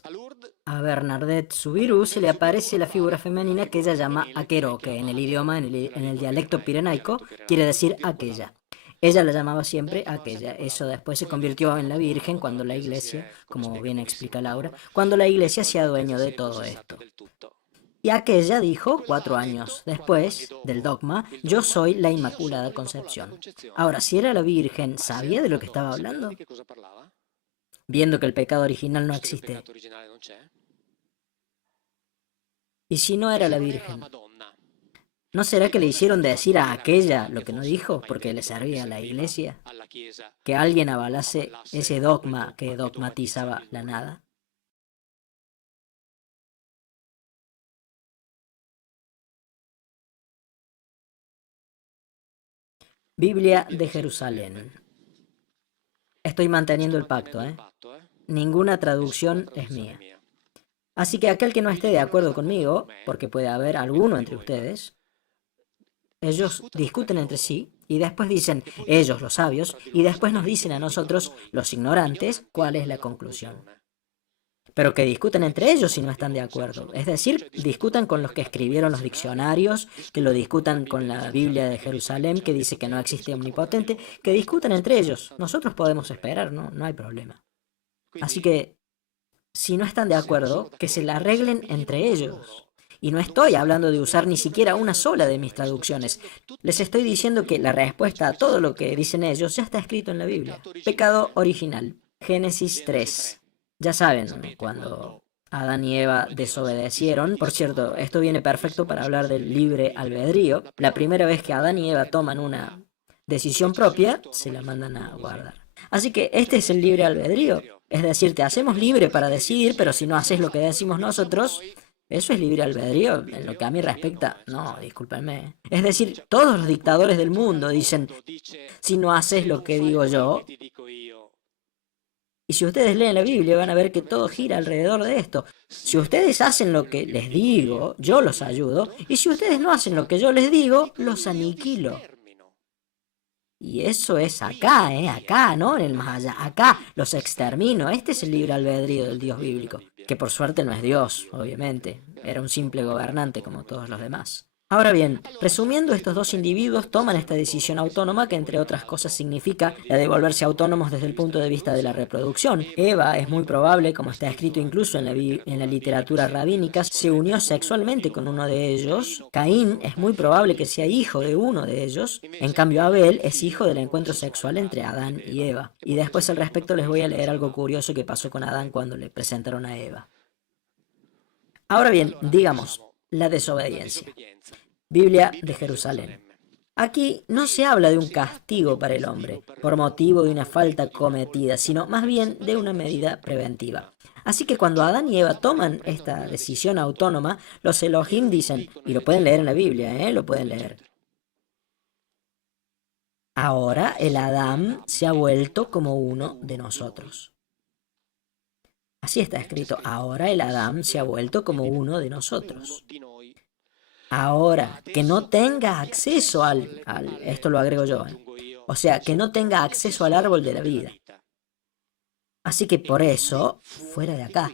a Bernadette Soubirous se le aparece la figura femenina que ella llama aquero, que en el idioma, en el dialecto pirenaico, quiere decir aquella. Ella la llamaba siempre aquella. Eso después se convirtió en la Virgen cuando la Iglesia, como bien explica Laura, cuando la Iglesia se adueñó de todo esto. Y aquella dijo 4 años después del dogma: yo soy la Inmaculada Concepción. Ahora, si era la Virgen, ¿sabía de lo que estaba hablando? Viendo que el pecado original no existe. ¿Y si no era la Virgen? ¿No será que le hicieron decir a aquella lo que no dijo porque le servía a la Iglesia? Que alguien avalase ese dogma que dogmatizaba la nada. Biblia de Jerusalén. Estoy manteniendo el pacto, ¿eh? Ninguna traducción es mía. Así que aquel que no esté de acuerdo conmigo, porque puede haber alguno entre ustedes, ellos discuten entre sí y después dicen, ellos los sabios, y después nos dicen a nosotros, los ignorantes, cuál es la conclusión. Pero que discutan entre ellos si no están de acuerdo. Es decir, discutan con los que escribieron los diccionarios, que lo discutan con la Biblia de Jerusalén, que dice que no existe omnipotente, que discutan entre ellos. Nosotros podemos esperar, no hay problema. Así que, si no están de acuerdo, que se la arreglen entre ellos. Y no estoy hablando de usar ni siquiera una sola de mis traducciones. Les estoy diciendo que la respuesta a todo lo que dicen ellos ya está escrito en la Biblia. Pecado original. Génesis 3. Ya saben, cuando Adán y Eva desobedecieron. Por cierto, esto viene perfecto para hablar del libre albedrío. La primera vez que Adán y Eva toman una decisión propia, se la mandan a guardar. Así que este es el libre albedrío. Es decir, te hacemos libre para decidir, pero si no haces lo que decimos nosotros, eso es libre albedrío. En lo que a mí respecta, no, discúlpenme. Es decir, todos los dictadores del mundo dicen, si no haces lo que digo yo, y si ustedes leen la Biblia van a ver que todo gira alrededor de esto. Si ustedes hacen lo que les digo, yo los ayudo, y si ustedes no hacen lo que yo les digo, los aniquilo. Y eso es acá, acá, no en el más allá, acá los extermino. Este es el libre albedrío del Dios bíblico, que por suerte no es Dios, obviamente, era un simple gobernante como todos los demás. Ahora bien, resumiendo, estos dos individuos toman esta decisión autónoma que entre otras cosas significa la de volverse autónomos desde el punto de vista de la reproducción. Eva es muy probable, como está escrito incluso en la literatura rabínica, se unió sexualmente con uno de ellos. Caín es muy probable que sea hijo de uno de ellos. En cambio, Abel es hijo del encuentro sexual entre Adán y Eva. Y después al respecto les voy a leer algo curioso que pasó con Adán cuando le presentaron a Eva. Ahora bien, digamos, la desobediencia. Biblia de Jerusalén. Aquí no se habla de un castigo para el hombre por motivo de una falta cometida, sino más bien de una medida preventiva. Así que cuando Adán y Eva toman esta decisión autónoma, los Elohim dicen, y lo pueden leer en la Biblia, lo pueden leer. Ahora el Adán se ha vuelto como uno de nosotros. Así está escrito, ahora el Adán se ha vuelto como uno de nosotros. Ahora, que no tenga acceso esto lo agrego yo, o sea, que no tenga acceso al árbol de la vida. Así que por eso, fuera de acá.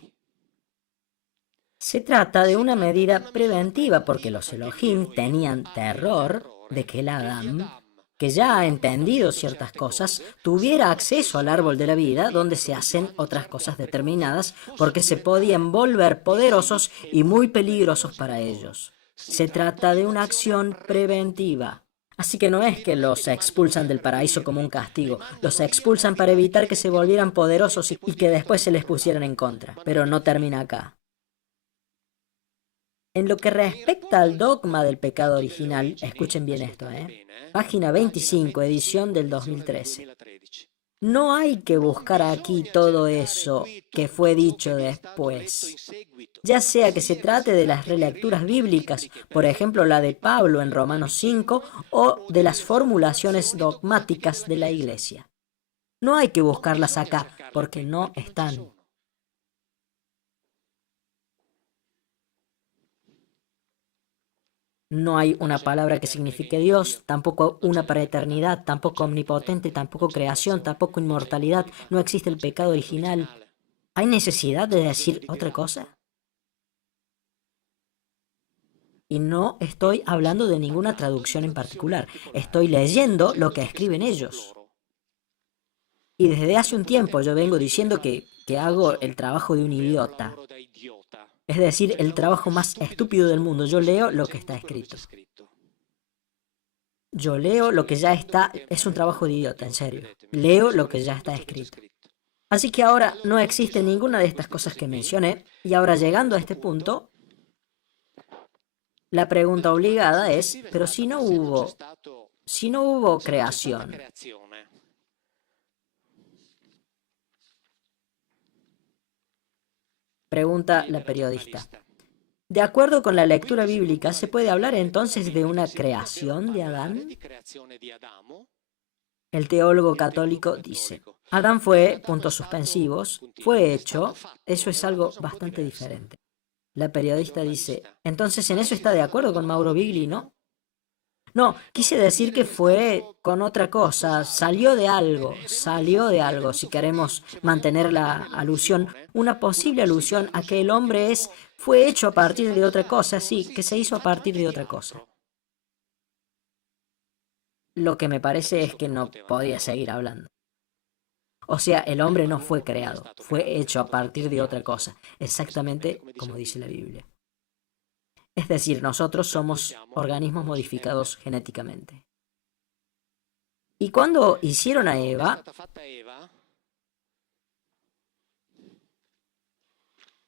Se trata de una medida preventiva porque los Elohim tenían terror de que el Adán, que ya ha entendido ciertas cosas, tuviera acceso al árbol de la vida donde se hacen otras cosas determinadas porque se podían volver poderosos y muy peligrosos para ellos. Se trata de una acción preventiva. Así que no es que los expulsan del paraíso como un castigo, los expulsan para evitar que se volvieran poderosos y que después se les pusieran en contra. Pero no termina acá. En lo que respecta al dogma del pecado original, escuchen bien esto, página 25, edición del 2013. No hay que buscar aquí todo eso que fue dicho después. Ya sea que se trate de las relecturas bíblicas, por ejemplo la de Pablo en Romanos 5, o de las formulaciones dogmáticas de la Iglesia. No hay que buscarlas acá, porque no están. No hay una palabra que signifique Dios, tampoco una para eternidad, tampoco omnipotente, tampoco creación, tampoco inmortalidad. No existe el pecado original. ¿Hay necesidad de decir otra cosa? Y no estoy hablando de ninguna traducción en particular. Estoy leyendo lo que escriben ellos. Y desde hace un tiempo yo vengo diciendo que hago el trabajo de un idiota. Es decir, el trabajo más estúpido del mundo. Yo leo lo que está escrito. Yo leo lo que ya está. Es un trabajo de idiota, en serio. Leo lo que ya está escrito. Así que ahora no existe ninguna de estas cosas que mencioné. Y ahora llegando a este punto, la pregunta obligada es, pero si no hubo creación, pregunta la periodista. De acuerdo con la lectura bíblica, ¿se puede hablar entonces de una creación de Adán? El teólogo católico dice, Adán fue, puntos suspensivos, fue hecho, eso es algo bastante diferente. La periodista dice, entonces en eso está de acuerdo con Mauro Bigli, ¿no? No, quise decir que fue con otra cosa, salió de algo, si queremos mantener la alusión, una posible alusión a que el hombre fue hecho a partir de otra cosa, sí, que se hizo a partir de otra cosa. Lo que me parece es que no podía seguir hablando. O sea, el hombre no fue creado, fue hecho a partir de otra cosa, exactamente como dice la Biblia. Es decir, nosotros somos organismos modificados genéticamente. Y cuando hicieron a Eva,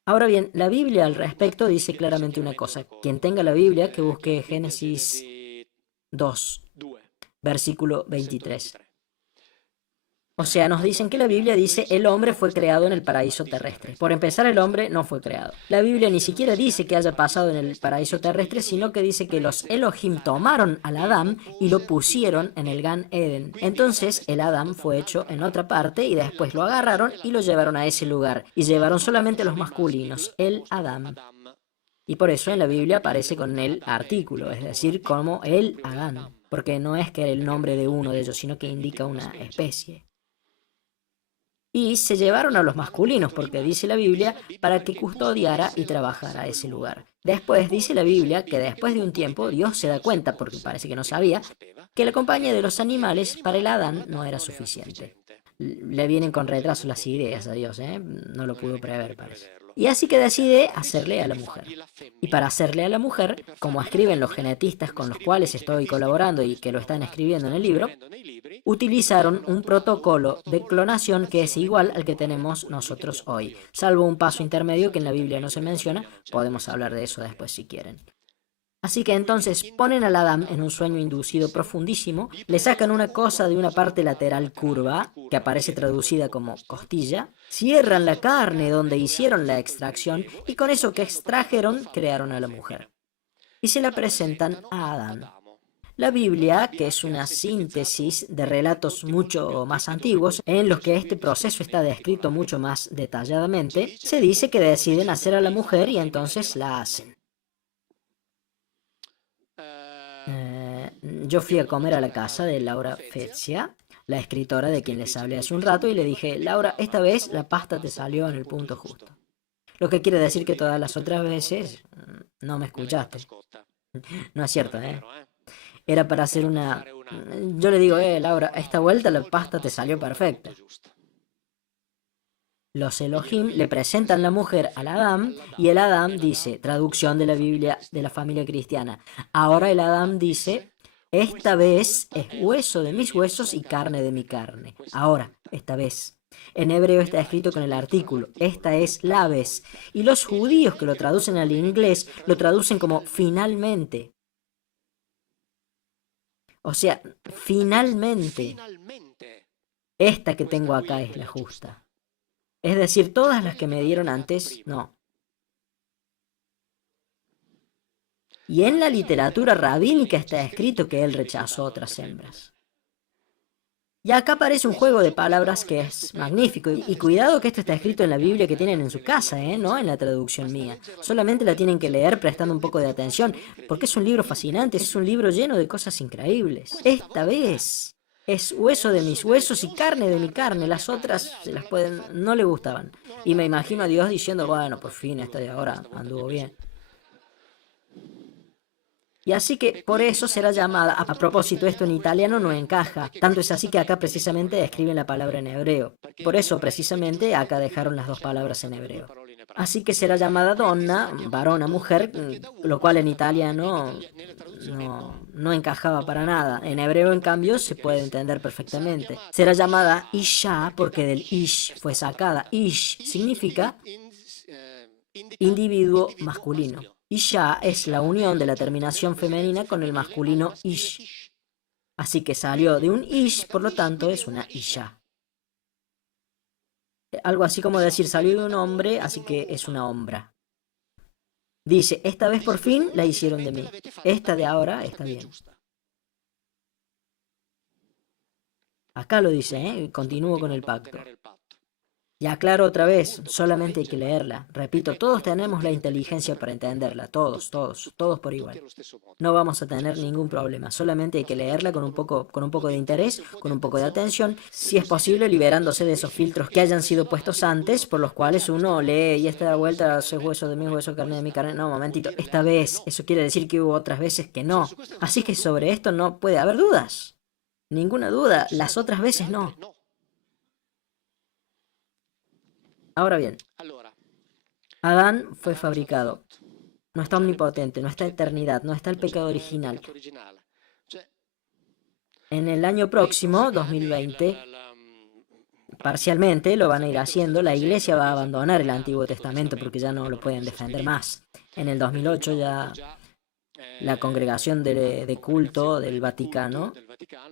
ahora bien, la Biblia al respecto dice claramente una cosa. Quien tenga la Biblia, que busque Génesis 2, versículo 23. O sea, nos dicen que la Biblia dice el hombre fue creado en el paraíso terrestre. Por empezar, el hombre no fue creado. La Biblia ni siquiera dice que haya pasado en el paraíso terrestre, sino que dice que los Elohim tomaron al Adán y lo pusieron en el Gan Eden. Entonces, el Adán fue hecho en otra parte y después lo agarraron y lo llevaron a ese lugar. Y llevaron solamente los masculinos, el Adán. Y por eso en la Biblia aparece con el artículo, es decir, como el Adán. Porque no es que era el nombre de uno de ellos, sino que indica una especie. Y se llevaron a los masculinos, porque dice la Biblia, para que custodiara y trabajara ese lugar. Después dice la Biblia que después de un tiempo Dios se da cuenta, porque parece que no sabía, que la compañía de los animales para el Adán no era suficiente. Le vienen con retraso las ideas a Dios, ¿eh? No lo pudo prever, parece. Y así que decide hacerle a la mujer. Y para hacerle a la mujer, como escriben los genetistas con los cuales estoy colaborando y que lo están escribiendo en el libro, utilizaron un protocolo de clonación que es igual al que tenemos nosotros hoy, salvo un paso intermedio que en la Biblia no se menciona. Podemos hablar de eso después si quieren. Así que entonces ponen al Adán en un sueño inducido profundísimo, le sacan una cosa de una parte lateral curva, que aparece traducida como costilla, cierran la carne donde hicieron la extracción y con eso que extrajeron crearon a la mujer. Y se la presentan a Adán. La Biblia, que es una síntesis de relatos mucho más antiguos, en los que este proceso está descrito mucho más detalladamente, se dice que deciden hacer a la mujer y entonces la hacen. Yo fui a comer a la casa de Laura Fezia, la escritora de quien les hablé hace un rato, y le dije, Laura, esta vez la pasta te salió en el punto justo. Lo que quiere decir que todas las otras veces no me escuchaste. No es cierto, ¿eh? Era para hacer una... Yo le digo, Laura, esta vuelta la pasta te salió perfecta. Los Elohim le presentan la mujer al Adán y el Adán dice, traducción de la Biblia de la familia cristiana, ahora el Adán dice, esta vez es hueso de mis huesos y carne de mi carne. Ahora, esta vez. En hebreo está escrito con el artículo, esta es la vez. Y los judíos que lo traducen al inglés lo traducen como finalmente. O sea, finalmente. Esta que tengo acá es la justa. Es decir, todas las que me dieron antes, no. Y en la literatura rabínica está escrito que él rechazó otras hembras. Y acá aparece un juego de palabras que es magnífico. Y cuidado que esto está escrito en la Biblia que tienen en su casa, no en la traducción mía. Solamente la tienen que leer prestando un poco de atención, porque es un libro fascinante, es un libro lleno de cosas increíbles. Esta vez es hueso de mis huesos y carne de mi carne. Las otras se las pueden, no le gustaban. Y me imagino a Dios diciendo, bueno, por fin esta de ahora anduvo bien. Y así que por eso será llamada, a propósito, esto en italiano no encaja, tanto es así que acá precisamente escriben la palabra en hebreo. Por eso precisamente acá dejaron las dos palabras en hebreo. Así que será llamada donna, varona, mujer, lo cual en italiano no encajaba para nada. En hebreo, en cambio, se puede entender perfectamente. Será llamada Isha porque del Ish fue sacada. Ish significa individuo masculino. Isha es la unión de la terminación femenina con el masculino Ish. Así que salió de un Ish, por lo tanto es una Isha. Algo así como decir salió de un hombre, así que es una hombra. Dice, esta vez por fin la hicieron de mí. Esta de ahora está bien. Acá lo dice, continúo con el pacto. Y aclaro otra vez, solamente hay que leerla. Repito, todos tenemos la inteligencia para entenderla, todos por igual. No vamos a tener ningún problema, solamente hay que leerla con un poco de interés, con un poco de atención, si es posible liberándose de esos filtros que hayan sido puestos antes, por los cuales uno lee y esta vuelta es hueso de mi hueso, carne de mi carne. No, momentito, esta vez, eso quiere decir que hubo otras veces que no. Así que sobre esto no puede haber dudas. Ninguna duda, las otras veces no. Ahora bien, Adán fue fabricado. No está omnipotente, no está eternidad, no está el pecado original. En el año próximo, 2020, parcialmente lo van a ir haciendo. La iglesia va a abandonar el Antiguo Testamento porque ya no lo pueden defender más. En el 2008 ya la congregación de culto del Vaticano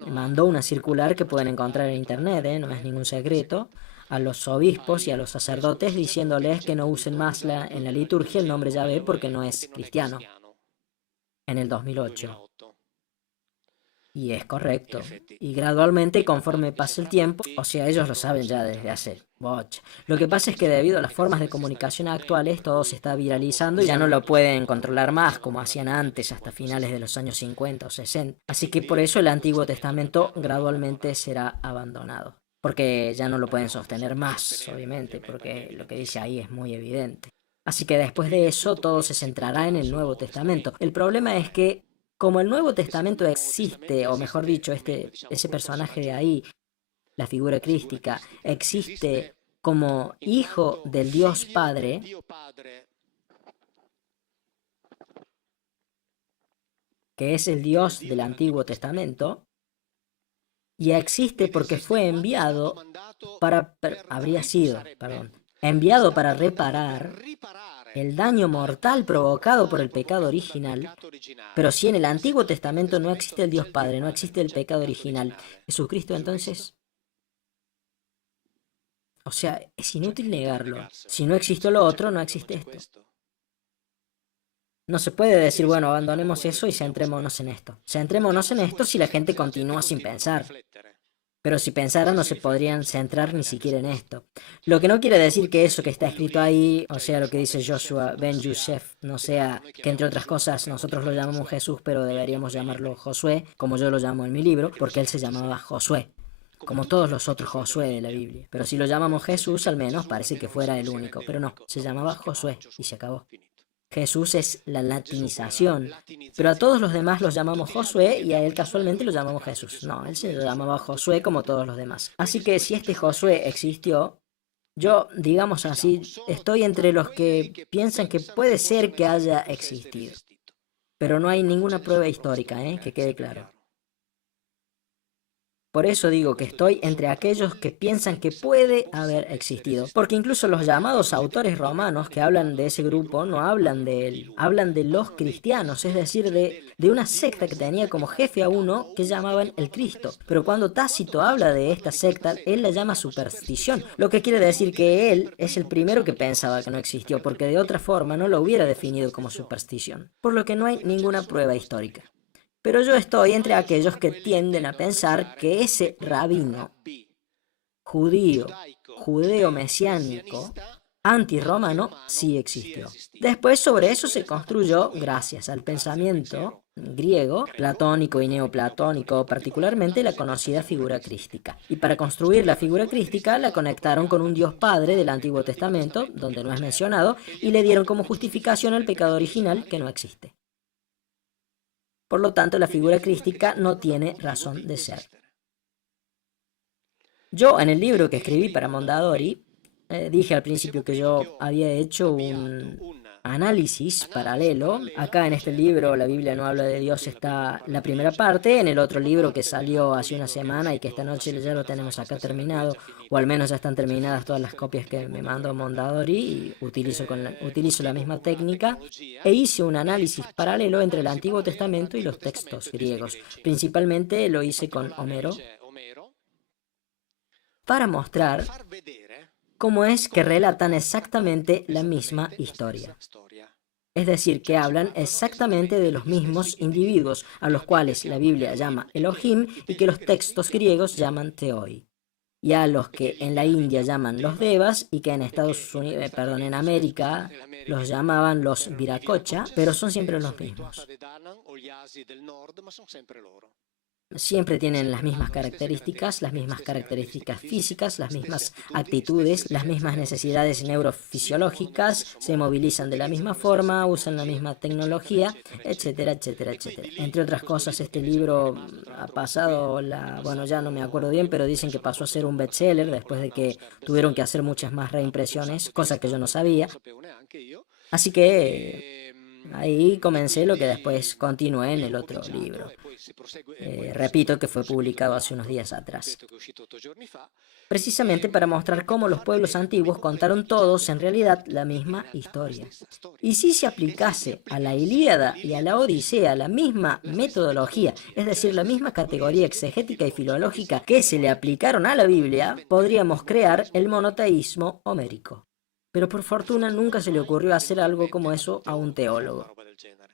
mandó una circular que pueden encontrar en internet, no es ningún secreto, a los obispos y a los sacerdotes diciéndoles que no usen más en la liturgia el nombre Yahvé porque no es cristiano, en el 2008. Y es correcto. Y gradualmente, conforme pasa el tiempo, o sea, ellos lo saben ya desde hace bocha. Lo que pasa es que debido a las formas de comunicación actuales, todo se está viralizando y ya no lo pueden controlar más como hacían antes, hasta finales de los años 50 o 60. Así que por eso el Antiguo Testamento gradualmente será abandonado. Porque ya no lo pueden sostener más, obviamente, porque lo que dice ahí es muy evidente. Así que después de eso, todo se centrará en el Nuevo Testamento. El problema es que como el Nuevo Testamento existe, o mejor dicho, ese personaje de ahí, la figura crística, existe como hijo del Dios Padre, que es el Dios del Antiguo Testamento, y existe porque fue enviado enviado para reparar el daño mortal provocado por el pecado original. Pero si en el Antiguo Testamento no existe el Dios Padre, no existe el pecado original, Jesucristo entonces, o sea, es inútil negarlo. Si no existe lo otro, no existe esto. No se puede decir, bueno, abandonemos eso y centrémonos en esto. Centrémonos en esto si la gente continúa sin pensar. Pero si pensaran no se podrían centrar ni siquiera en esto. Lo que no quiere decir que eso que está escrito ahí, o sea, lo que dice Joshua Ben Yosef, no sea que entre otras cosas nosotros lo llamamos Jesús, pero deberíamos llamarlo Josué, como yo lo llamo en mi libro, porque él se llamaba Josué, como todos los otros Josué de la Biblia. Pero si lo llamamos Jesús, al menos parece que fuera el único, pero no, se llamaba Josué y se acabó. Jesús es la latinización, pero a todos los demás los llamamos Josué y a él casualmente lo llamamos Jesús. No, él se lo llamaba Josué como todos los demás. Así que si este Josué existió, yo, digamos así, estoy entre los que piensan que puede ser que haya existido. Pero no hay ninguna prueba histórica, que quede claro. Por eso digo que estoy entre aquellos que piensan que puede haber existido. Porque incluso los llamados autores romanos que hablan de ese grupo no hablan de él, hablan de los cristianos, es decir, de una secta que tenía como jefe a uno que llamaban el Cristo. Pero cuando Tácito habla de esta secta, él la llama superstición, lo que quiere decir que él es el primero que pensaba que no existió, porque de otra forma no lo hubiera definido como superstición. Por lo que no hay ninguna prueba histórica. Pero yo estoy entre aquellos que tienden a pensar que ese rabino judío, judeo-mesiánico, antirromano, sí existió. Después sobre eso se construyó, gracias al pensamiento griego, platónico y neoplatónico, particularmente la conocida figura crística. Y para construir la figura crística la conectaron con un Dios Padre del Antiguo Testamento, donde no es mencionado, y le dieron como justificación al pecado original que no existe. Por lo tanto, la figura crística no tiene razón de ser. Yo, en el libro que escribí para Mondadori, dije al principio que yo había hecho un análisis paralelo. Acá en este libro, La Biblia no habla de Dios, está la primera parte. En el otro libro que salió hace una semana y que esta noche ya lo tenemos acá terminado, o al menos ya están terminadas todas las copias que me mandó Mondadori, y utilizo la misma técnica, e hice un análisis paralelo entre el Antiguo Testamento y los textos griegos. Principalmente lo hice con Homero, para mostrar cómo es que relatan exactamente la misma historia. Es decir, que hablan exactamente de los mismos individuos, a los cuales la Biblia llama Elohim y que los textos griegos llaman Theoi, y a los que en la India llaman los Devas y que en en América los llamaban los Viracocha, pero son siempre los mismos. Siempre tienen las mismas características físicas, las mismas actitudes, las mismas necesidades neurofisiológicas, se movilizan de la misma forma, usan la misma tecnología, etcétera, etcétera, etcétera. Entre otras cosas, este libro ha pasado bueno, ya no me acuerdo bien, pero dicen que pasó a ser un bestseller después de que tuvieron que hacer muchas más reimpresiones, cosa que yo no sabía. Así que Ahí comencé lo que después continué en el otro libro. Repito que fue publicado hace unos días atrás. Precisamente para mostrar cómo los pueblos antiguos contaron todos en realidad la misma historia. Y si se aplicase a la Ilíada y a la Odisea la misma metodología, es decir, la misma categoría exegética y filológica que se le aplicaron a la Biblia, podríamos crear el monoteísmo homérico. Pero por fortuna nunca se le ocurrió hacer algo como eso a un teólogo,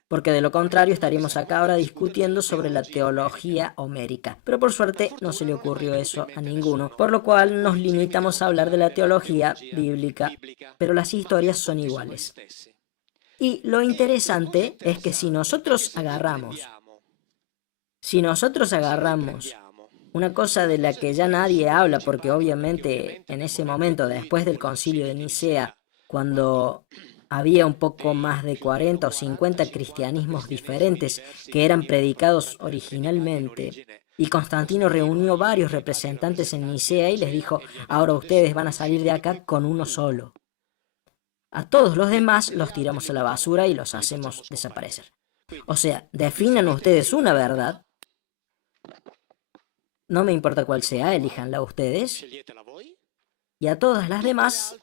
porque de lo contrario estaríamos acá ahora discutiendo sobre la teología homérica. Pero por suerte no se le ocurrió eso a ninguno, por lo cual nos limitamos a hablar de la teología bíblica, pero las historias son iguales. Y lo interesante es que si nosotros agarramos una cosa de la que ya nadie habla, porque obviamente en ese momento, después del concilio de Nicea, cuando había un poco más de 40 o 50 cristianismos diferentes que eran predicados originalmente, y Constantino reunió varios representantes en Nicea y les dijo, ahora ustedes van a salir de acá con uno solo. A todos los demás los tiramos a la basura y los hacemos desaparecer. O sea, definan ustedes una verdad. No me importa cuál sea, elíjanla ustedes. Y a todas las demás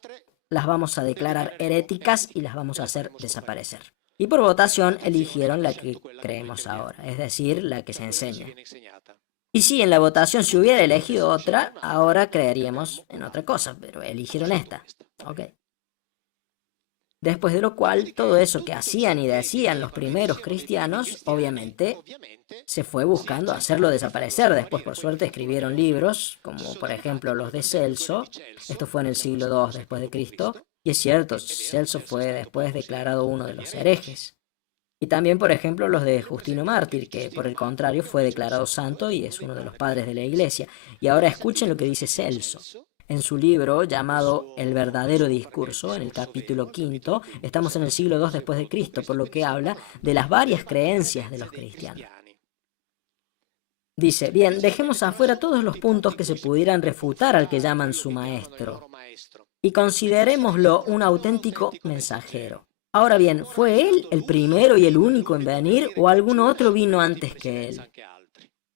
las vamos a declarar heréticas y las vamos a hacer desaparecer. Y por votación eligieron la que creemos ahora, es decir, la que se enseña. Y si en la votación se hubiera elegido otra, ahora creeríamos en otra cosa, pero eligieron esta. ¿Ok? Después de lo cual, todo eso que hacían y decían los primeros cristianos, obviamente, se fue buscando hacerlo desaparecer. Después, por suerte, escribieron libros, como por ejemplo los de Celso. Esto fue en el siglo II después de Cristo. Y es cierto, Celso fue después declarado uno de los herejes. Y también, por ejemplo, los de Justino Mártir, que por el contrario fue declarado santo y es uno de los padres de la Iglesia. Y ahora escuchen lo que dice Celso. En su libro llamado El verdadero discurso, en el capítulo 5, estamos en el siglo II después de Cristo, por lo que habla de las varias creencias de los cristianos. Dice, bien, dejemos afuera todos los puntos que se pudieran refutar al que llaman su maestro y considerémoslo un auténtico mensajero. Ahora bien, ¿fue él el primero y el único en venir o algún otro vino antes que él?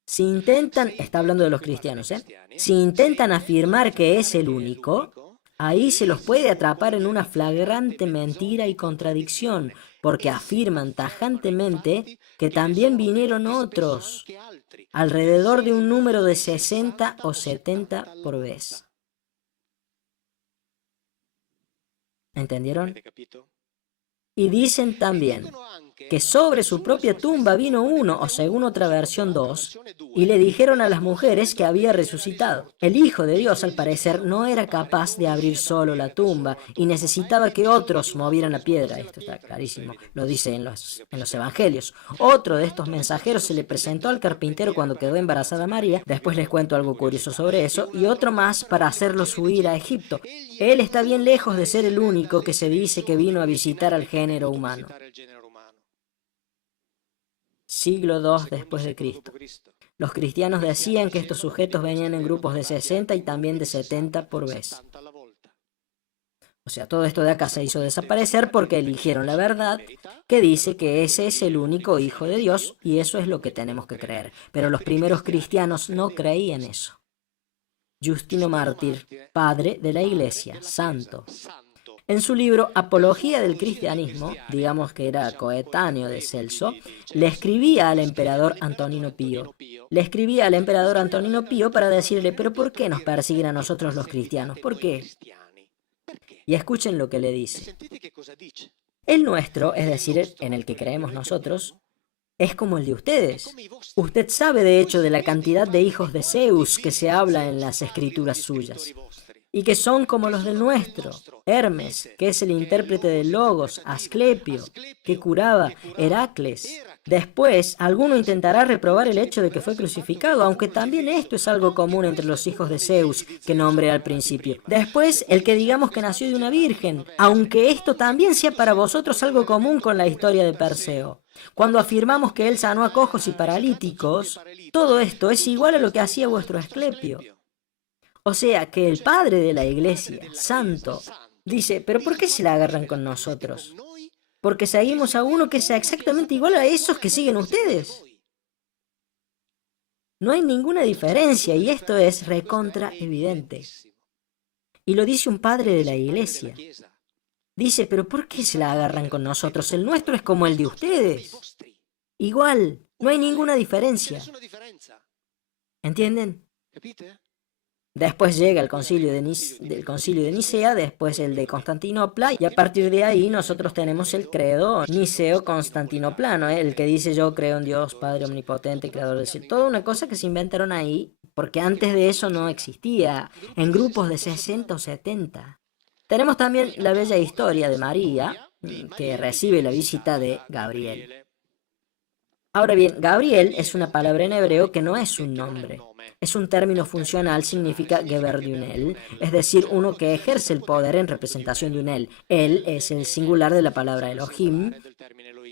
Si intentan, está hablando de los cristianos, si intentan afirmar que es el único, ahí se los puede atrapar en una flagrante mentira y contradicción, porque afirman tajantemente que también vinieron otros, alrededor de un número de 60 o 70 por vez. ¿Entendieron? Y dicen también que sobre su propia tumba vino uno, o según otra versión 2, y le dijeron a las mujeres que había resucitado. El Hijo de Dios, al parecer, no era capaz de abrir solo la tumba y necesitaba que otros movieran la piedra. Esto está clarísimo, lo dice en los evangelios. Otro de estos mensajeros se le presentó al carpintero cuando quedó embarazada María, después les cuento algo curioso sobre eso, y otro más para hacerlos huir a Egipto. Él está bien lejos de ser el único que se dice que vino a visitar al género humano. Siglo II después de Cristo. Los cristianos decían que estos sujetos venían en grupos de 60 y también de 70 por vez. O sea, todo esto de acá se hizo desaparecer porque eligieron la verdad que dice que ese es el único Hijo de Dios y eso es lo que tenemos que creer. Pero los primeros cristianos no creían eso. Justino Mártir, padre de la Iglesia, santo. En su libro Apología del Cristianismo, digamos que era coetáneo de Celso, le escribía al emperador Antonino Pío. Para decirle, pero ¿por qué nos persiguen a nosotros los cristianos? ¿Por qué? Y escuchen lo que le dice. El nuestro, es decir, en el que creemos nosotros, es como el de ustedes. Usted sabe de hecho de la cantidad de hijos de Zeus que se habla en las escrituras suyas. Y que son como los del nuestro, Hermes, que es el intérprete de Logos, Asclepio, que curaba, Heracles. Después, alguno intentará reprobar el hecho de que fue crucificado, aunque también esto es algo común entre los hijos de Zeus, que nombré al principio. Después, el que digamos que nació de una virgen, aunque esto también sea para vosotros algo común con la historia de Perseo. Cuando afirmamos que él sanó a cojos y paralíticos, todo esto es igual a lo que hacía vuestro Asclepio. O sea que el padre de la Iglesia, santo, dice, ¿pero por qué se la agarran con nosotros? porque seguimos a uno que sea exactamente igual a esos que siguen ustedes. No hay ninguna diferencia y esto es recontra evidente. Y lo dice un padre de la iglesia. Dice, pero ¿por qué se la agarran con nosotros? El nuestro es como el de ustedes. Igual, no hay ninguna diferencia. ¿Entienden? Después llega el concilio del concilio de Nicea, después el de Constantinopla, y a partir de ahí nosotros tenemos el credo niceo-constantinoplano, el que dice yo creo en Dios, Padre Omnipotente, Creador del cielo. Toda una cosa que se inventaron ahí, porque antes de eso no existía, en grupos de 60 o 70. Tenemos también la bella historia de María, que recibe la visita de Gabriel. Ahora bien, Gabriel es una palabra en hebreo que no es un nombre. Es un término funcional, significa geber de un él, es decir, uno que ejerce el poder en representación de un él. Él es el singular de la palabra Elohim,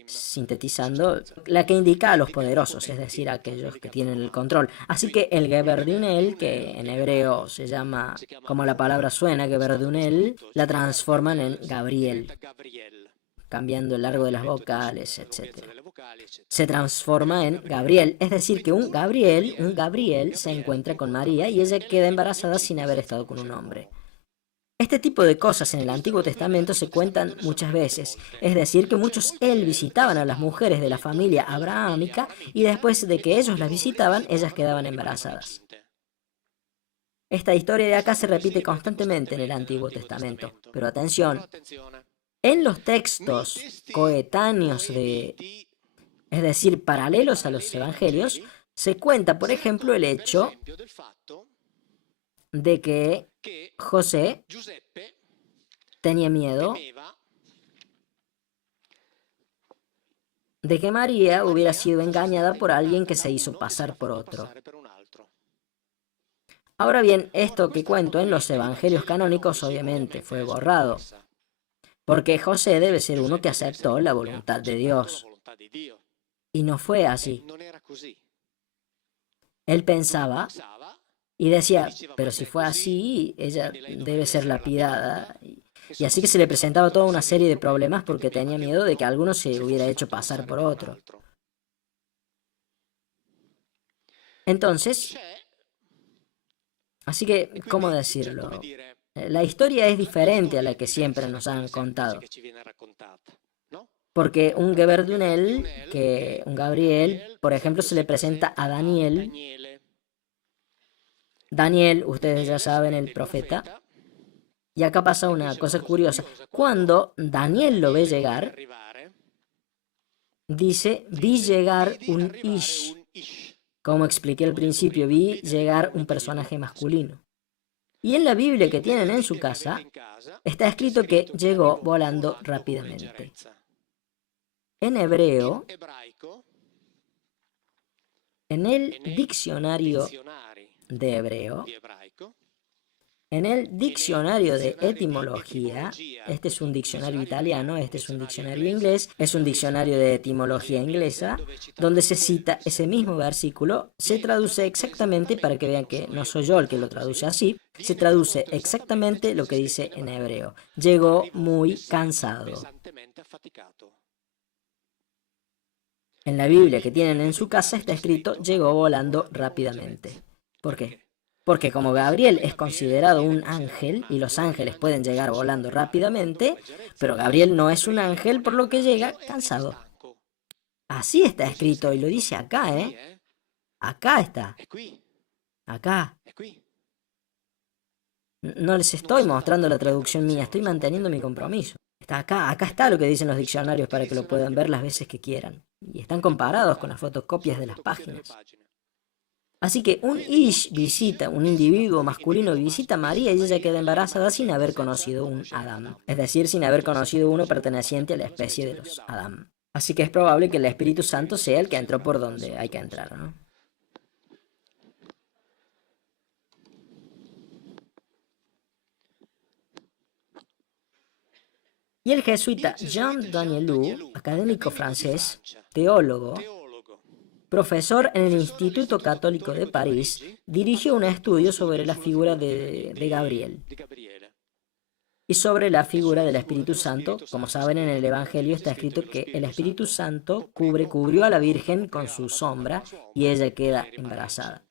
sintetizando, la que indica a los poderosos, es decir, a aquellos que tienen el control. Así que el geber de un él, que en hebreo se llama, como la palabra suena, geber de un él, la transforman en Gabriel, cambiando el largo de las vocales, etc. Se transforma en Gabriel, es decir, que un Gabriel se encuentra con María y ella queda embarazada sin haber estado con un hombre. Este tipo de cosas en el Antiguo Testamento se cuentan muchas veces, es decir, que muchos visitaban a las mujeres de la familia abrahámica y después de que ellos las visitaban, ellas quedaban embarazadas. Esta historia de acá se repite constantemente en el Antiguo Testamento, pero atención, en los textos coetáneos es decir, paralelos a los evangelios, se cuenta, por ejemplo, el hecho de que José tenía miedo de que María hubiera sido engañada por alguien que se hizo pasar por otro. Ahora bien, esto que cuento en los evangelios canónicos obviamente fue borrado, porque José debe ser uno que aceptó la voluntad de Dios. Y no fue así. Él pensaba y decía, pero si fue así, ella debe ser lapidada. Y así que se le presentaba toda una serie de problemas porque tenía miedo de que alguno se hubiera hecho pasar por otro. Entonces, así que, ¿cómo decirlo? La historia es diferente a la que siempre nos han contado. Porque un Geber de un Gabriel, por ejemplo, se le presenta a Daniel. Daniel, ustedes ya saben, el profeta. Y acá pasa una cosa curiosa. Cuando Daniel lo ve llegar, dice, vi llegar un Ish. Como expliqué al principio, vi llegar un personaje masculino. Y en la Biblia que tienen en su casa, está escrito que llegó volando rápidamente. En hebreo, en el diccionario de hebreo, en el diccionario de etimología, este es un diccionario italiano, este es un diccionario inglés, es un diccionario de etimología inglesa, donde se cita ese mismo versículo, se traduce exactamente, para que vean que no soy yo el que lo traduce así, se traduce exactamente lo que dice en hebreo. Llegó muy cansado. En la Biblia que tienen en su casa está escrito, llegó volando rápidamente. ¿Por qué? Porque como Gabriel es considerado un ángel, y los ángeles pueden llegar volando rápidamente, pero Gabriel no es un ángel, por lo que llega cansado. Así está escrito, y lo dice acá, ¿eh? Acá está. Acá. No les estoy mostrando la traducción mía, estoy manteniendo mi compromiso. Está acá está lo que dicen los diccionarios para que lo puedan ver las veces que quieran. Y están comparados con las fotocopias de las páginas. Así que un Ish visita, un individuo masculino visita a María y ella queda embarazada sin haber conocido un Adán. Es decir, sin haber conocido uno perteneciente a la especie de los Adán. Así que es probable que el Espíritu Santo sea el que entró por donde hay que entrar, ¿no? Y el jesuita Jean Danielou, académico francés, teólogo, profesor en el Instituto Católico de París, dirigió un estudio sobre la figura de Gabriel. Y sobre la figura del Espíritu Santo, como saben, en el Evangelio está escrito que el Espíritu Santo cubrió a la Virgen con su sombra y ella queda embarazada.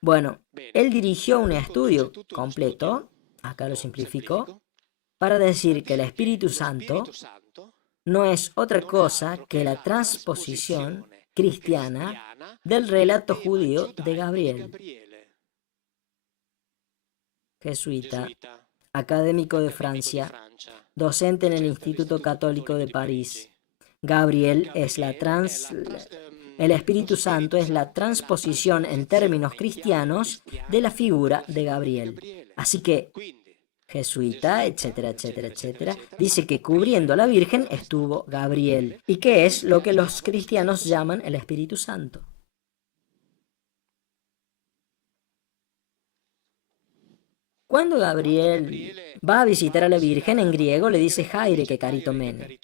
Bueno, él dirigió un estudio completo, acá lo simplifico, para decir que el Espíritu Santo no es otra cosa que la transposición cristiana del relato judío de Gabriel, jesuita, académico de Francia, docente en el Instituto Católico de París. Gabriel es el Espíritu Santo es la transposición en términos cristianos de la figura de Gabriel. Así que jesuita, etcétera, etcétera, etcétera, dice que cubriendo a la Virgen estuvo Gabriel, y que es lo que los cristianos llaman el Espíritu Santo. Cuando Gabriel va a visitar a la Virgen, en griego le dice Jaire que caritomene.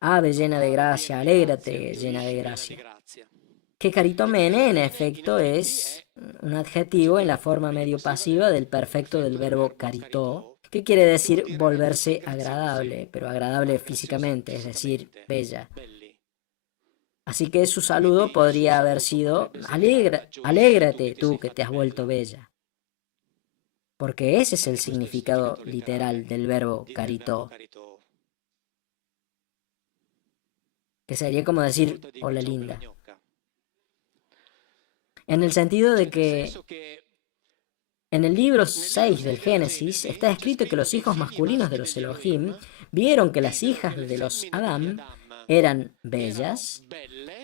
Ave llena de gracia, alégrate llena de gracia. Que caritomene en efecto es un adjetivo en la forma medio pasiva del perfecto del verbo caritó, que quiere decir volverse agradable, pero agradable físicamente, es decir, bella. Así que su saludo podría haber sido alégrate tú que te has vuelto bella. Porque ese es el significado literal del verbo caritó. Que sería como decir hola linda. En el sentido de que en el libro 6 del Génesis está escrito que los hijos masculinos de los Elohim vieron que las hijas de los Adam eran bellas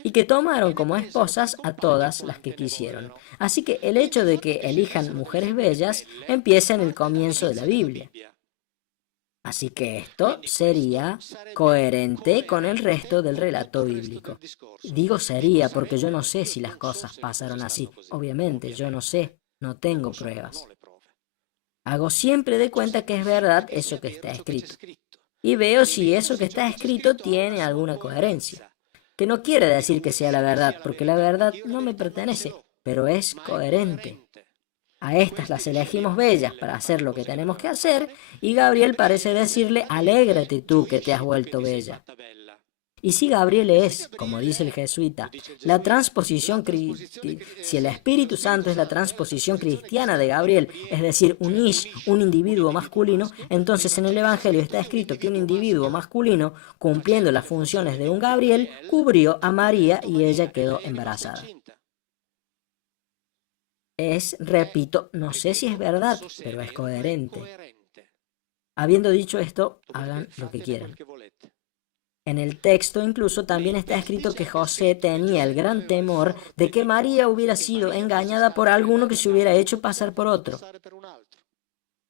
y que tomaron como esposas a todas las que quisieron. Así que el hecho de que elijan mujeres bellas empieza en el comienzo de la Biblia. Así que esto sería coherente con el resto del relato bíblico. Digo sería porque yo no sé si las cosas pasaron así. Obviamente, yo no sé, no tengo pruebas. Hago siempre de cuenta que es verdad eso que está escrito. Y veo si eso que está escrito tiene alguna coherencia. Que no quiere decir que sea la verdad, porque la verdad no me pertenece, pero es coherente. A estas las elegimos bellas para hacer lo que tenemos que hacer, y Gabriel parece decirle, alégrate tú que te has vuelto bella. Y si Gabriel es, como dice el jesuita, la transposición, si el Espíritu Santo es la transposición cristiana de Gabriel, es decir, un ish, un individuo masculino, entonces en el Evangelio está escrito que un individuo masculino, cumpliendo las funciones de un Gabriel, cubrió a María y ella quedó embarazada. Repito, no sé si es verdad, pero es coherente. Habiendo dicho esto, hagan lo que quieran. En el texto incluso también está escrito que José tenía el gran temor de que María hubiera sido engañada por alguno que se hubiera hecho pasar por otro.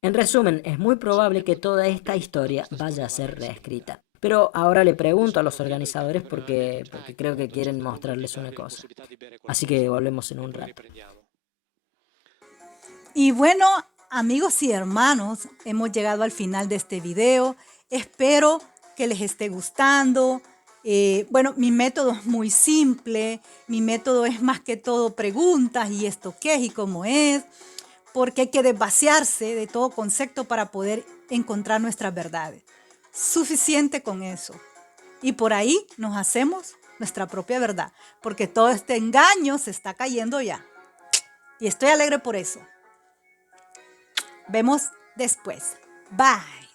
En resumen, es muy probable que toda esta historia vaya a ser reescrita. Pero ahora le pregunto a los organizadores porque creo que quieren mostrarles una cosa. Así que volvemos en un rato. Y bueno, amigos y hermanos, hemos llegado al final de este video. Espero que les esté gustando. Bueno, mi método es muy simple. Mi método es más que todo preguntas y esto qué es y cómo es. Porque hay que desvaciarse de todo concepto para poder encontrar nuestras verdades. Suficiente con eso. Y por ahí nos hacemos nuestra propia verdad. Porque todo este engaño se está cayendo ya. Y estoy alegre por eso. Vemos después. Bye.